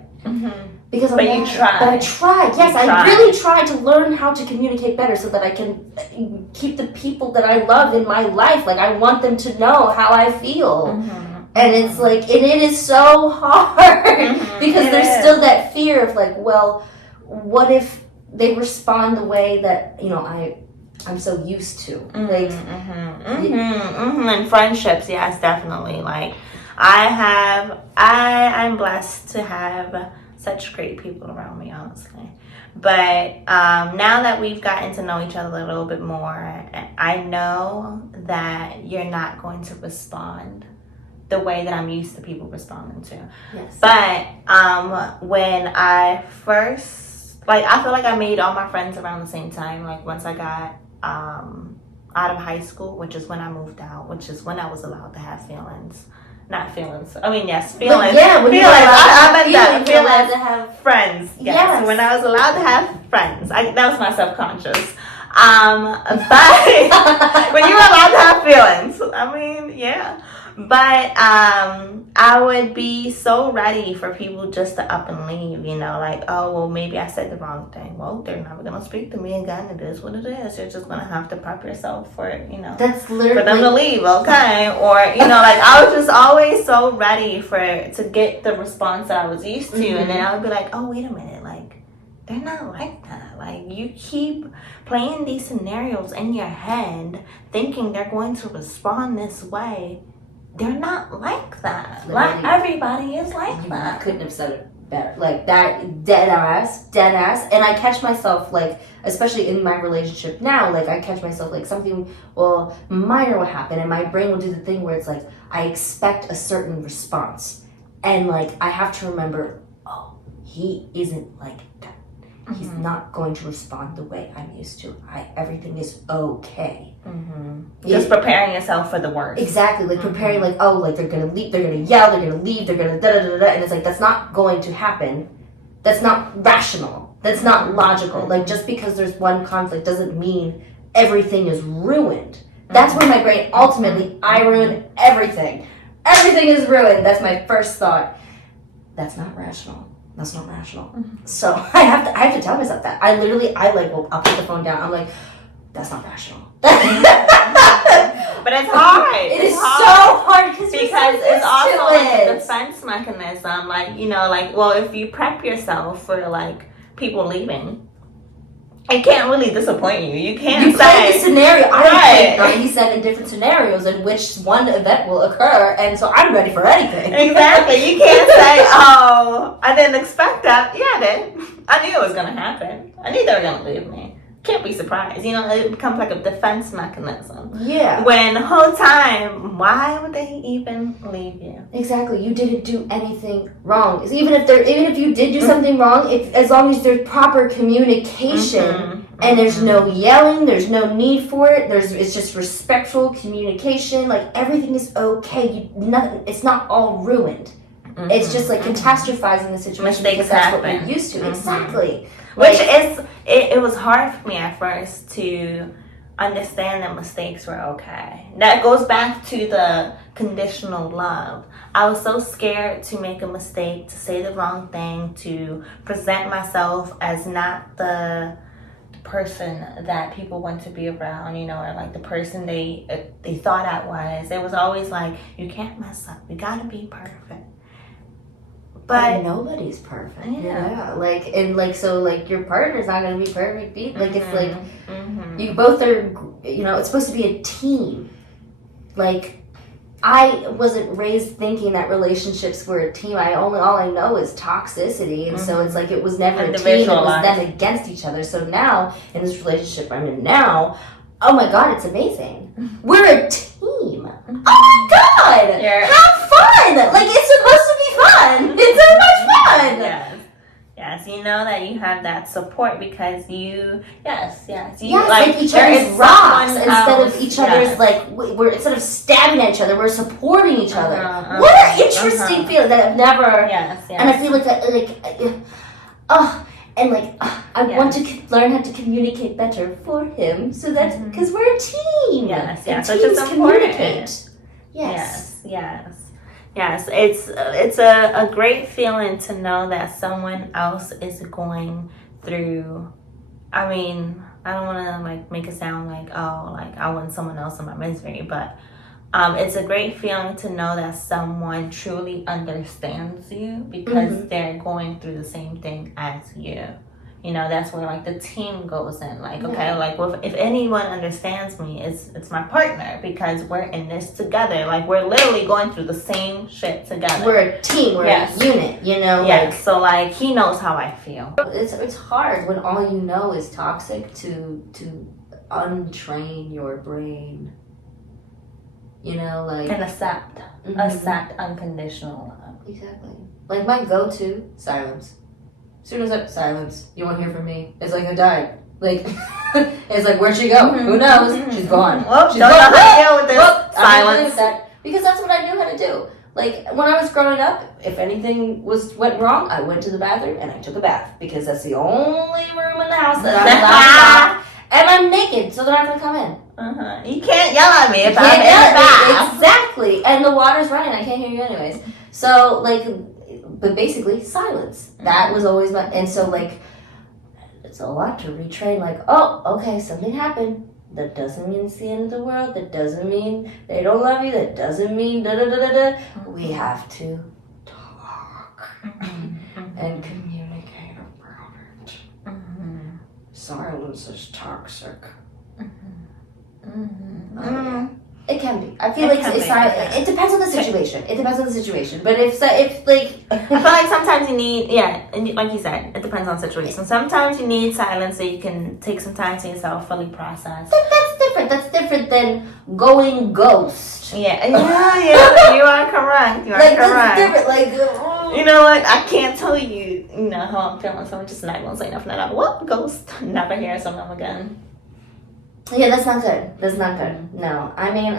Because But you tried. But I tried. Yes, I really tried to learn how to communicate better so that I can keep the people that I love in my life. Like, I want them to know how I feel. And it's like, and it is so hard because there's still that fear of like, well, what if they respond the way that, you know, I'm so used to. Like, And friendships, yes, definitely. Like, I'm blessed to have such great people around me, honestly. But now that we've gotten to know each other a little bit more, I know that you're not going to respond the way that I'm used to people responding to. Yes. But when I first, like, I feel like I made all my friends around the same time. Like, once I got out of high school, which is when I moved out, which is when I was allowed to have feelings. Not feelings. I mean, yes, feelings. But yeah, when feelings. I meant that. you're allowed Feelings. to have Friends. Yes. Yes. When I was allowed to have friends. That was my subconscious. But when you were allowed to have feelings, I mean, yeah. But I would be so ready for people just to up and leave, you know, like, oh, well, maybe I said the wrong thing. Well, they're never going to speak to me again. It is what it is. You're just going to have to prep yourself for it, you know. That's literally for them to leave, okay? Or, you know, like, I was just always so ready to get the response that I was used to. And then I would be like, oh, wait a minute, like, they're not like that. Like, you keep playing these scenarios in your head thinking they're going to respond this way. They're not like that. Like, everybody is like that. I couldn't have said it better. Like, that dead ass. And I catch myself, like, especially in my relationship now, like, I catch myself, like, something, well, minor will happen, and my brain will do the thing where it's like, I expect a certain response. And, like, I have to remember, oh, he isn't like that. He's not going to respond the way I'm used to. Everything is okay. Just preparing yourself for the worst. Exactly, like preparing, like, oh, like they're gonna leave, they're gonna yell, they're gonna leave, they're gonna da da da da, and it's like that's not going to happen. That's not rational. That's not logical. Like, just because there's one conflict doesn't mean everything is ruined. That's where my brain ultimately, I ruin everything. Everything is ruined. That's my first thought. That's not rational. That's not rational. So I have to tell myself that. I'll put the phone down. I'm like, that's not rational. But it's hard. It is so hard because it's also like a defense mechanism. Like, you know, like, well, if you prep yourself for like people leaving, it can't really disappoint you. You can't say the scenario. I played 97 different scenarios in which one event will occur, and so I'm ready for anything. Exactly. You can't say, oh, I didn't expect that. Yeah, I did. I knew it was gonna happen. I knew they were gonna leave me. Can't be surprised. You know, it becomes like a defense mechanism. Yeah. When the whole time, why would they even leave you? Exactly. You didn't do anything wrong. Even if you did do something wrong, as long as there's proper communication and there's no yelling, there's no need for it. It's just respectful communication. Like, everything is okay. It's not all ruined. It's just like catastrophizing the situation. Mistakes because that's happen. what we're used to. Exactly. Which is, it was hard for me at first to understand that mistakes were okay. That goes back to the conditional love. I was so scared to make a mistake, to say the wrong thing, to present myself as not the person that people want to be around, you know, or like the person they thought I was. It was always like, you can't mess up. You gotta be perfect. But nobody's perfect. Yeah. So your partner's not gonna be perfect. Like, it's like you both are. You know, it's supposed to be a team. Like, I wasn't raised thinking that relationships were a team. All I know is toxicity, and so it's like it was never a team. It was them against each other. So now in this relationship I'm in now, oh my God, it's amazing. We're a team. Oh fun. Have fun. Like, it's supposed to be fun. It's so much fun. Yes, you know that you have that support because you, like each other's rocks instead of each other's, like, we're instead of stabbing at each other, we're supporting each other. What an interesting feeling that I've never, and I feel like that, I want to learn how to communicate better for him, so that's, because we're a team. And so teams it's communicate. Yes, it's a great feeling to know that someone else is going through. I mean, I don't want to like make it sound like, oh, like I want someone else in my misery, but it's a great feeling to know that someone truly understands you because they're going through the same thing as you. You know, that's where like the team goes in. Like, okay, like if anyone understands me, it's my partner because we're in this together. Like we're literally going through the same shit together. We're a team. We're a unit. You know. Like, so like he knows how I feel. It's hard when all you know is toxic to untrain your brain. You know, like and accept unconditional love. Exactly. Like my go-to, silence. As soon as I silence, you won't hear from me. It's like I died. Like it's like where'd she go? Who knows? She's gone. She's don't gone. know how to deal with this silence. Because that's what I knew how to do. Like when I was growing up, if anything went wrong, I went to the bathroom and I took a bath because that's the only room in the house that I'm allowed to bath. And I'm naked, so they're not gonna come in. You can't yell at me if I'm in the bath. Exactly. And the water's running. I can't hear you anyways. So like. But basically, silence. That was always my... And so, like, it's a lot to retrain. Like, oh, okay, something happened. That doesn't mean it's the end of the world. That doesn't mean they don't love you. That doesn't mean da-da-da-da-da. We have to talk and communicate about it. Silence is toxic. It can be. I feel like it depends on the situation. It depends on the situation. But if like I feel like sometimes you need and like you said, it depends on the situation. Sometimes you need silence so you can take some time to yourself, fully process. That's different. That's different than going ghost. Yeah, you are correct. You are correct. That's different. Like you know what? I can't tell you, how I'm feeling, so I'm just not gonna say nothing at all. What ghost? Never hear some of them again. Yeah, that's not good. That's not good. No, I mean,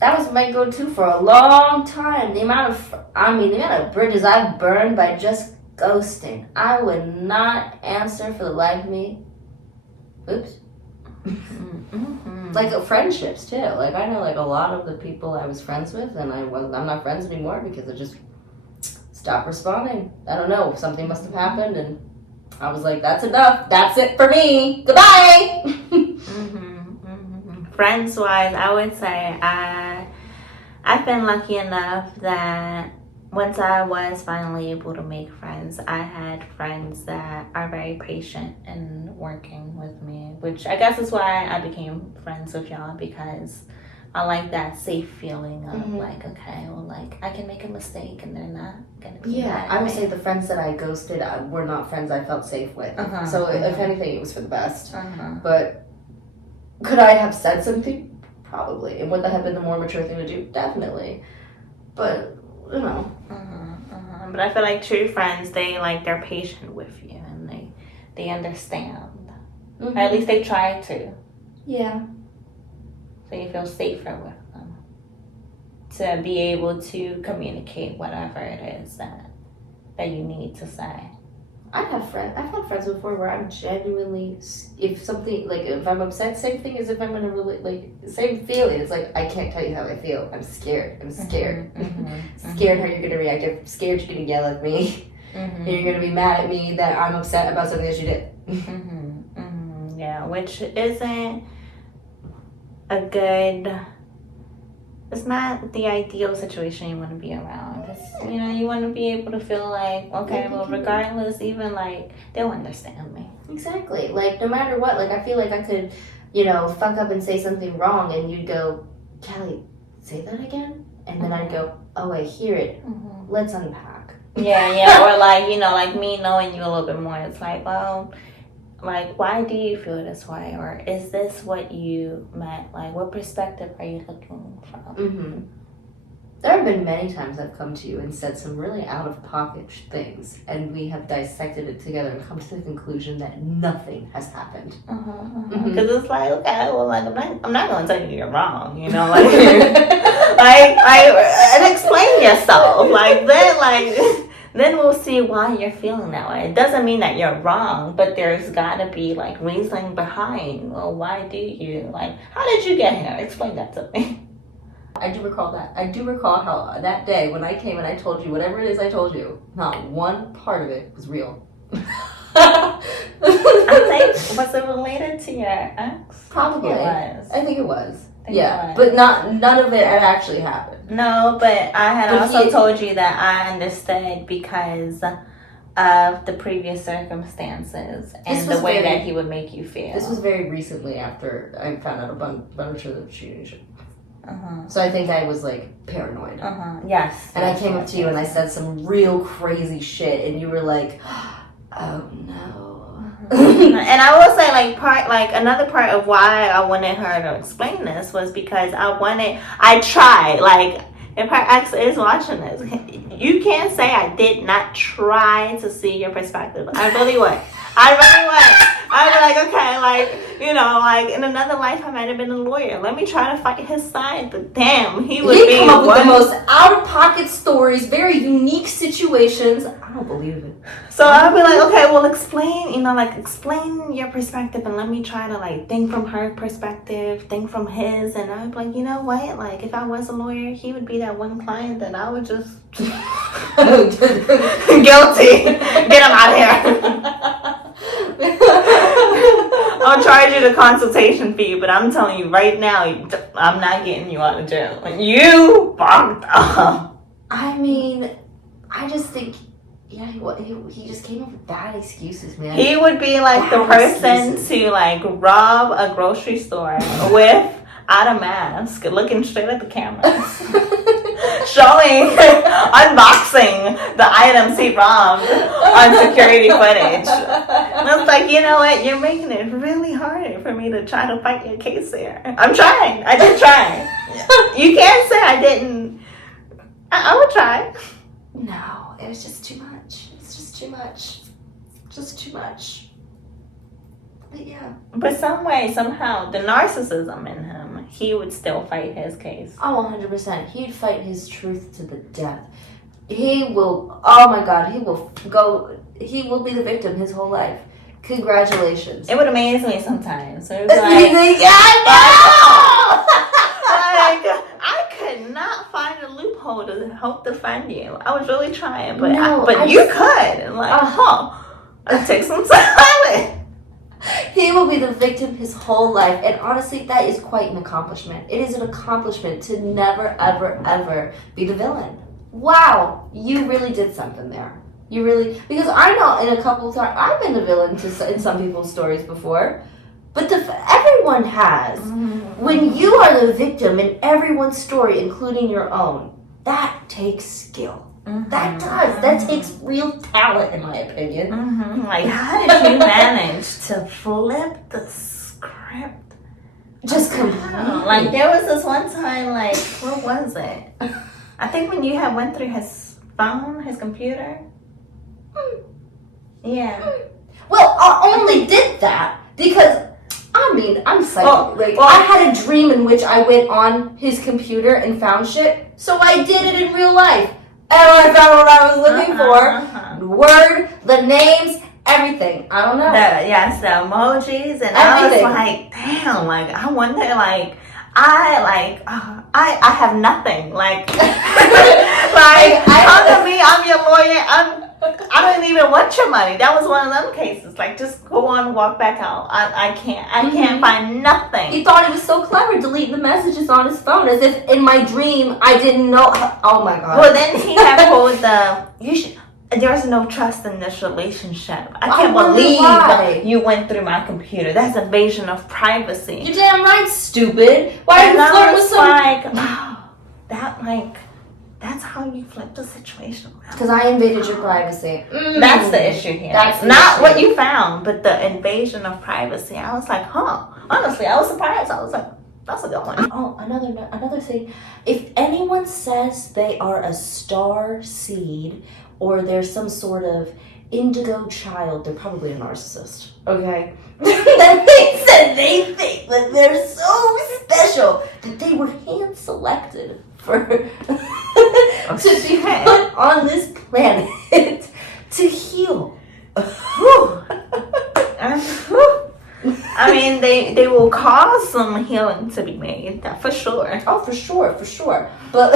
that was my go-to for a long time. The amount of bridges I've burned by just ghosting. I would not answer for the life of me. Oops. Like friendships too. Like I know like a lot of the people I was friends with, and I'm not friends anymore because I just stopped responding. I don't know. Something must have happened, and I was like, that's enough. That's it for me. Goodbye. Friends-wise, I would say I've been lucky enough that once I was finally able to make friends, I had friends that are very patient in working with me, which I guess is why I became friends with y'all, because I like that safe feeling of like, okay, well, like I can make a mistake and they're not gonna be mad. I would say the friends that I ghosted were not friends I felt safe with. So if anything, it was for the best. But could I have said something? Probably. And would that have been the more mature thing to do? Definitely. But But I feel like true friends, they're patient with you and they understand. Or at least they try to. Yeah. So you feel safer with them to be able to communicate whatever it is that you need to say. I've had friends before where I'm genuinely, if I'm upset, same thing as if I'm in a same feeling. It's like, I can't tell you how I feel. I'm scared. Scared how you're going to react. I'm scared you're going to yell at me. And you're going to be mad at me that I'm upset about something that you did. Yeah, which isn't a good, it's not the ideal situation you want to be around. You want to be able to feel like, okay, well, regardless, even like, they'll understand me. Exactly. Like, no matter what, like, I feel like I could, fuck up and say something wrong, and you'd go, Callie, say that again? And then I'd go, oh, I hear it. Let's unpack. Yeah. Or like, like me knowing you a little bit more, it's like, well, like, why do you feel this way? Or is this what you meant? Like, what perspective are you looking from? There have been many times I've come to you and said some really out-of-pocket things, and we have dissected it together and come to the conclusion that nothing has happened. Because it's like, okay, well, like I'm not going to tell you you're wrong, you know, like, and explain yourself, then we'll see why you're feeling that way. It doesn't mean that you're wrong, but there's got to be like reasoning behind. Well, why do you how did you get here? Explain that to me. I do recall that. I do recall how that day when I came and I told you whatever it is I told you, not one part of it was real. I think, was it related to your ex? Probably. It was. I think it was. It Yeah, was. but none of it had actually happened. No, but I had But also he- told you that I understood because of the previous circumstances and This the was way very- that he would make you feel. This was very recently after I found out a bunch of the cheating shit. Uh-huh. So I think I was like paranoid. Yes. And I yes, came up yes, to you and I yes. said some real crazy shit, and you were like, "Oh no." And I will say, another part of why I wanted her to explain this was because I tried, if her ex is watching this, you can't say I did not try to see your perspective. I really would. I'd be like, okay, in another life I might have been a lawyer. Let me try to fight his side, but damn, he would You be come up with the one. most out-of-pocket stories, very unique situations. I don't believe it. So I'd be like, okay, well, explain your perspective, and let me try to think from her perspective, think from his, and I'd be like, you know what? If I was a lawyer, he would be that one client that I would just guilty, get him out of here. I'll charge you the consultation fee, but I'm telling you right now, I'm not getting you out of jail. You fucked up. I mean, I just think, yeah, he just came up with bad excuses, man. He would be like the Bad person excuses. to rob a grocery store without a mask, looking straight at the cameras, showing, unboxing the items he robbed on security footage. And it's like, you know what? You're making it really hard for me to try to fight your case here. I'm trying. I did try. You can't say I didn't. I would try. No, it was just too much. It's just too much. Just too much. But yeah. But some way, somehow, the narcissism in him, he would still fight his case. Oh, 100%. He'd fight his truth to the death. He will, oh my God, he will be the victim his whole life. Congratulations. It would amaze me sometimes. So it was I could not find a loophole to help defend you. I was really trying, but you could. It takes some time. He will be the victim his whole life. And honestly, that is quite an accomplishment. It is an accomplishment to never, ever, ever be the villain. Wow, you really did something there. You really, because I know in a couple of times, I've been the villain in some people's stories before. But everyone has. Mm-hmm. When you are the victim in everyone's story, including your own, that takes skill. Mm-hmm. That does. That takes real talent, in my opinion. Mm-hmm. How did you manage to flip the script? Just completely. There was this one time, what was it? I think when you had went through his phone, his computer. Yeah. Well, I only did that because, I'm psychic. Well, I had a dream in which I went on his computer and found shit, so I did it in real life. And I found what I was looking for. The word, the names, everything. I don't know. The emojis, and Everything. I was like, damn, I wonder, I have nothing. Come to me, I'm your lawyer, I don't even want your money. That was one of them cases. Just go on and walk back out. I can't find nothing. He thought he was so clever, deleting the messages on his phone, as if in my dream I didn't know. Oh my God. Well, then he had pulled there's no trust in this relationship. I can't believe you went through my computer. That's invasion of privacy. You're damn right, stupid. Why are you flirting with some... That's how you flip the situation. Because I invaded your privacy. That's the issue here. That's the not issue. what you found, but the invasion of privacy. I was like, Honestly, I was surprised. I was like, That's a good one. Oh, another thing. If anyone says they are a star seed or they're some sort of indigo child, they're probably a narcissist. Okay? That means that they think that they're so special that they were hand selected for to be put on this planet to heal. I mean, they will cause some healing to be made, that for sure. Oh, for sure. But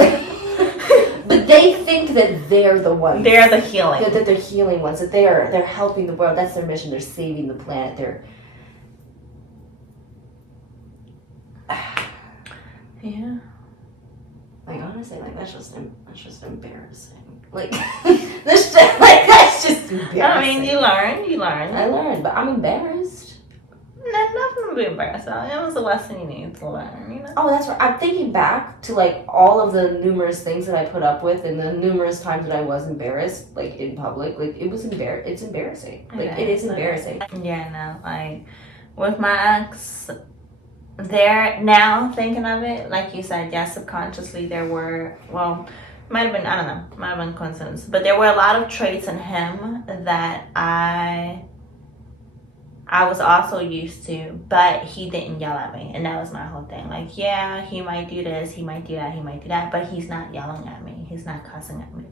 but they think that they're the ones. They're the healing. That they're healing ones. That they're helping the world. That's their mission. They're saving the planet. Yeah. Like honestly, like that's just embarrassing. Like that's just embarrassing. I mean, you learn. I learned, but I'm embarrassed. Nothing to be embarrassed about. It was a lesson you need to learn, you know? Oh, that's right. I'm thinking back to like all of the numerous things that I put up with and the numerous times that I was embarrassed, like in public. Like it's embarrassing. Like Yeah, it is embarrassing. Yeah, no, like with my ex, there now thinking of it, like you said, yes, subconsciously there were, well, might have been coincidence, but there were a lot of traits in him that I was also used to, but he didn't yell at me, and that was my whole thing. Like, yeah, he might do this, he might do that, but he's not yelling at me, he's not cussing at me.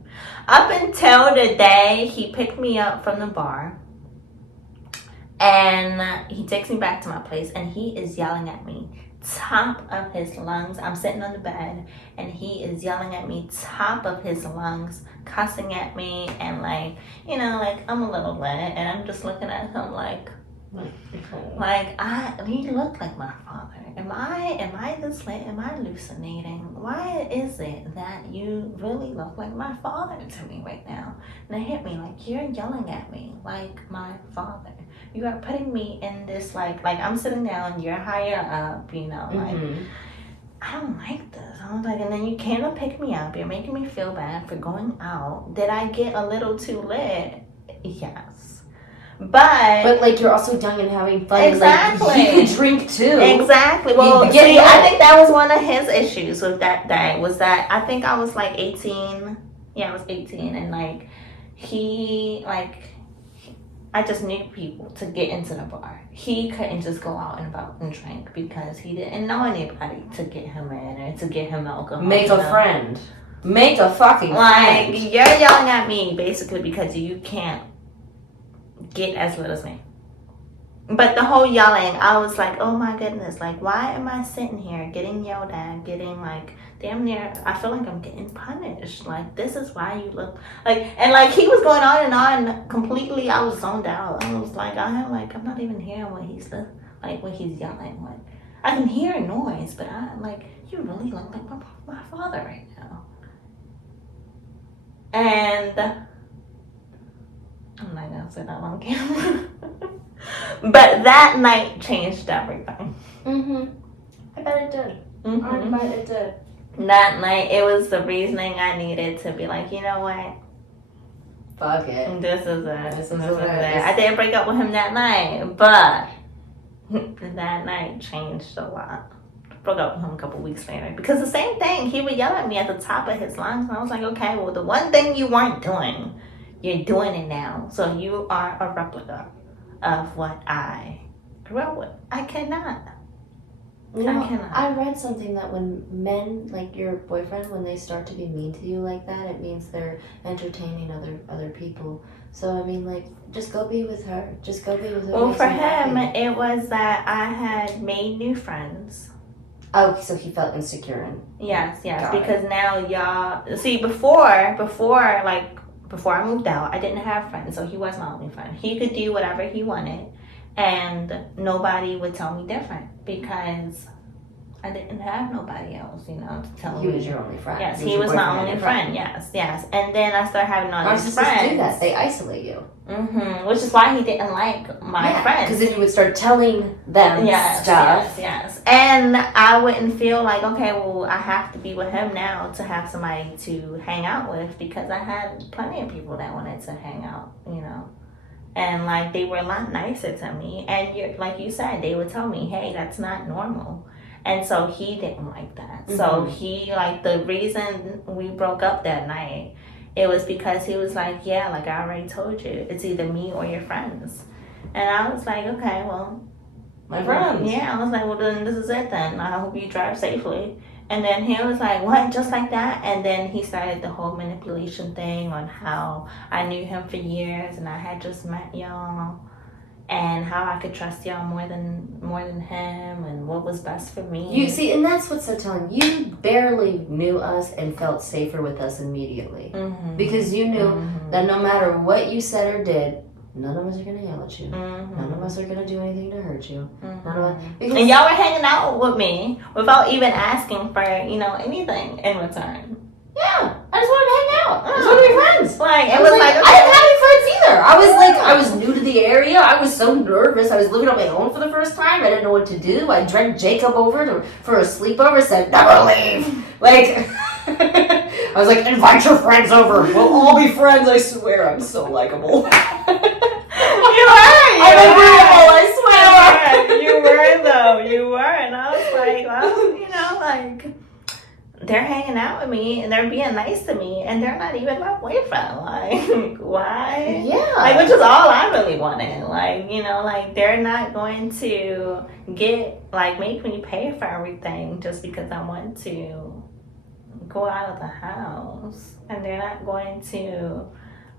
Up until the day he picked me up from the bar, and he takes me back to my place, and he is yelling at me, top of his lungs. I'm sitting on the bed, and he is yelling at me, top of his lungs, cussing at me, and like, you know, like I'm a little lit, and I'm just looking at him like he looked like my father. Am I this lit? Am I hallucinating? Why is it that you really look like my father to me right now? And it hit me like, you're yelling at me like my father. You are putting me in this like I'm sitting down, you're higher up, you know, like I don't like this. I was like, and then you came to pick me up. You're making me feel bad for going out. Did I get a little too lit? Yes. But like you're also young and having fun. Exactly. Like, you could drink too. Exactly. Well, I think that was one of his issues with that day, was that I think I was like 18. Yeah, I was 18, and like I just knew people to get into the bar. He couldn't just go out and about and drink because he didn't know anybody to get him in or to get him alcohol. Make a friend. Make a fucking like, friend. You're yelling at me basically because you can't get as lit as me. But the whole yelling, I was like, oh my goodness, like why am I sitting here getting yelled at, getting like damn near, I feel like I'm getting punished. Like this is why you look like, and like he was going on and on completely. I was zoned out. I was like, I'm not even hearing what he's yelling. Like I can hear a noise, but I'm like, you really look like my father right now. And I'm not gonna say that on camera. But that night changed everything. I bet it did. I bet it did. That night, it was the reasoning I needed to be like, you know what? Fuck it. This is it. This is it. I didn't break up with him that night, but that night changed a lot. Broke up with him a couple weeks later because the same thing. He would yell at me at the top of his lungs, and I was like, okay, well, the one thing you weren't doing, you're doing it now. So you are a replica of what I grew up with. I cannot. I read something that when men, like your boyfriend, when they start to be mean to you like that, it means they're entertaining other people. So I mean, like, just go be with her. Just go be with her. Well, for him, it was that I had made new friends. Oh, so he felt insecure. Yes, because now y'all see before I moved out, I didn't have friends, so he was my only friend. He could do whatever he wanted, and nobody would tell me different because I didn't have nobody else, to tell me. He was your only friend. Yes, he was my only friend. Yes. And then I started having all these friends. Narcissists do that. They isolate you. Which is why he didn't like my friends. Because then you would start telling them stuff. Yes. And I wouldn't feel like, okay, well, I have to be with him now to have somebody to hang out with because I had plenty of people that wanted to hang out, And they were a lot nicer to me. And like you said, they would tell me, hey, that's not normal. And so he didn't like that. So he, like, the reason we broke up that night, it was because he was like, yeah, like I already told you, it's either me or your friends. And I was like, okay, well, My friends. yeah, I was like, well, then this is it then. I hope you drive safely. And then he was like, what, just like that? And then he started the whole manipulation thing on how I knew him for years and I had just met y'all, and how I could trust y'all more than him, and what was best for me. You see, and that's what's so telling. You barely knew us and felt safer with us immediately. Because you knew that no matter what you said or did, none of us are going to yell at you. None of us are going to do anything to hurt you. None of us, because and y'all were hanging out with me without even asking for, anything in return. yeah, I just wanted to hang out. I just wanted to be friends. Like, I didn't have any friends either. I was new to the area. I was so nervous. I was living on my own for the first time. I didn't know what to do. I dragged Jacob over for a sleepover. Said, never leave. Like, I was like, invite your friends over. We'll all be friends. I swear, I'm so likable. I'm agreeable, I swear. You were though. You were, and I was like, well, like, they're hanging out with me and they're being nice to me and they're not even my boyfriend. Like, why? Yeah. Like, which is all I really wanted. Like, like, they're not going to make me pay for everything just because I want to go out of the house. And they're not going to,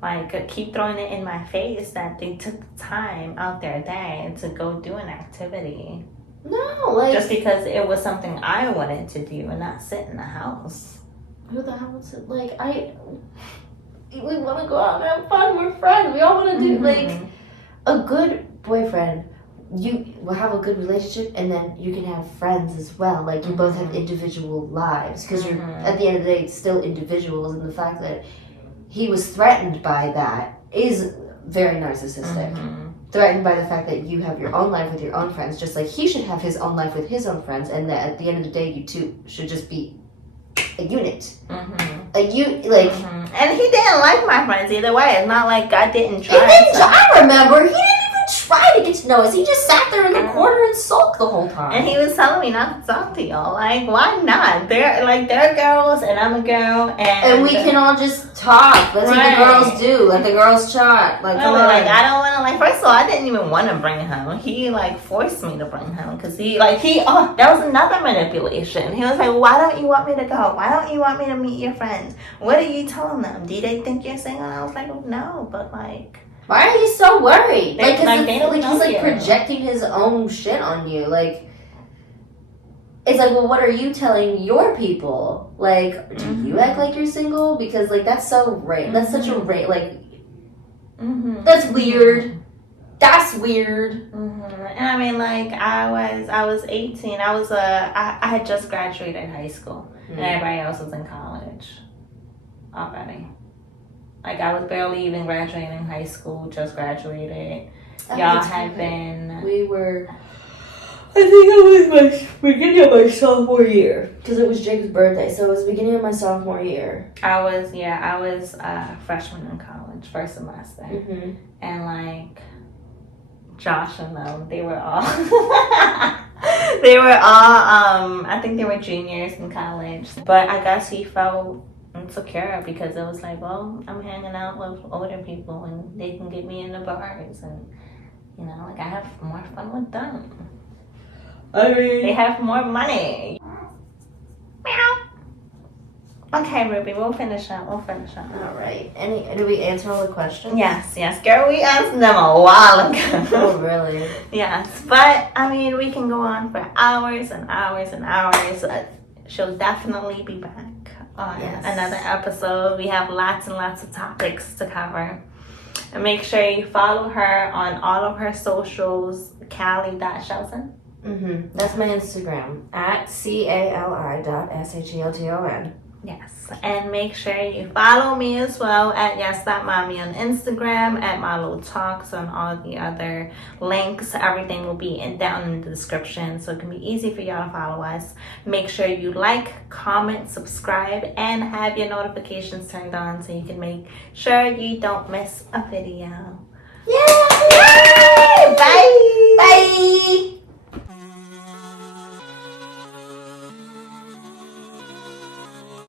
like, keep throwing it in my face that they took the time out their day to go do an activity. No, like, just because it was something I wanted to do and not sit in the house. Who the hell wants it? Like, we want to go out and have fun. We're friends. We all want to do, like, a good boyfriend. You will have a good relationship, and then you can have friends as well. Like, you both have individual lives, because you're, at the end of the day, still individuals, and the fact that he was threatened by that is very narcissistic. Threatened by the fact that you have your own life with your own friends, just like he should have his own life with his own friends, and that at the end of the day, you two should just be a unit. And he didn't like my friends either way. It's not like I didn't try. I remember he didn't even try to get to know us. He just sat there in the corner and sulked the whole time. And he was telling me not to talk to y'all. Like, why not? They're girls and I'm a girl, and we can all just talk. Let's see what the girls do. Let the girls chat. Like, come on. Like, I don't want to. Like, first of all, I didn't even want to bring him. He forced me to bring him because that was another manipulation. He was like, why don't you want me to go? Why don't you want me to meet your friends? What are you telling them? Do they think you're single? And I was like, well, no, but like, why are you so worried? They don't know he's you. projecting his own shit on you. Like, it's like, well, what are you telling your people? Like, do you act like you're single? Because that's so that's such a like, that's weird. That's weird. And I mean, like, I was 18. I had just graduated high school, and everybody else was in college already. Like, I was barely even graduating high school, just graduated. Y'all had been... We were... I think it was my beginning of my sophomore year. Because it was Jacob's birthday, so it was the beginning of my sophomore year. I was a freshman in college, first semester. And, like, Josh and them, they were all... I think they were juniors in college. But I guess he felt insecure because it was like, well, I'm hanging out with older people and they can get me in the bars, and like, I have more fun with them. I mean, they have more money. Meow. Okay, Ruby, we'll finish up. All right. Did we answer all the questions? Yes, girl, we answered them a while ago. Oh, really? Yes, but I mean, we can go on for hours and hours and hours. She'll definitely be back on another episode. We have lots and lots of topics to cover. And make sure you follow her on all of her socials, Callie.Shelton. That's my Instagram, at CALI.SHELTON. Yes, and make sure you follow me as well at yes.mommy on Instagram, at my little talks, on all the other links. Everything will be down in the description, so it can be easy for y'all to follow us. Make sure you like, comment, subscribe, and have your notifications turned on so you can make sure you don't miss a video. Yay! Bye! Bye!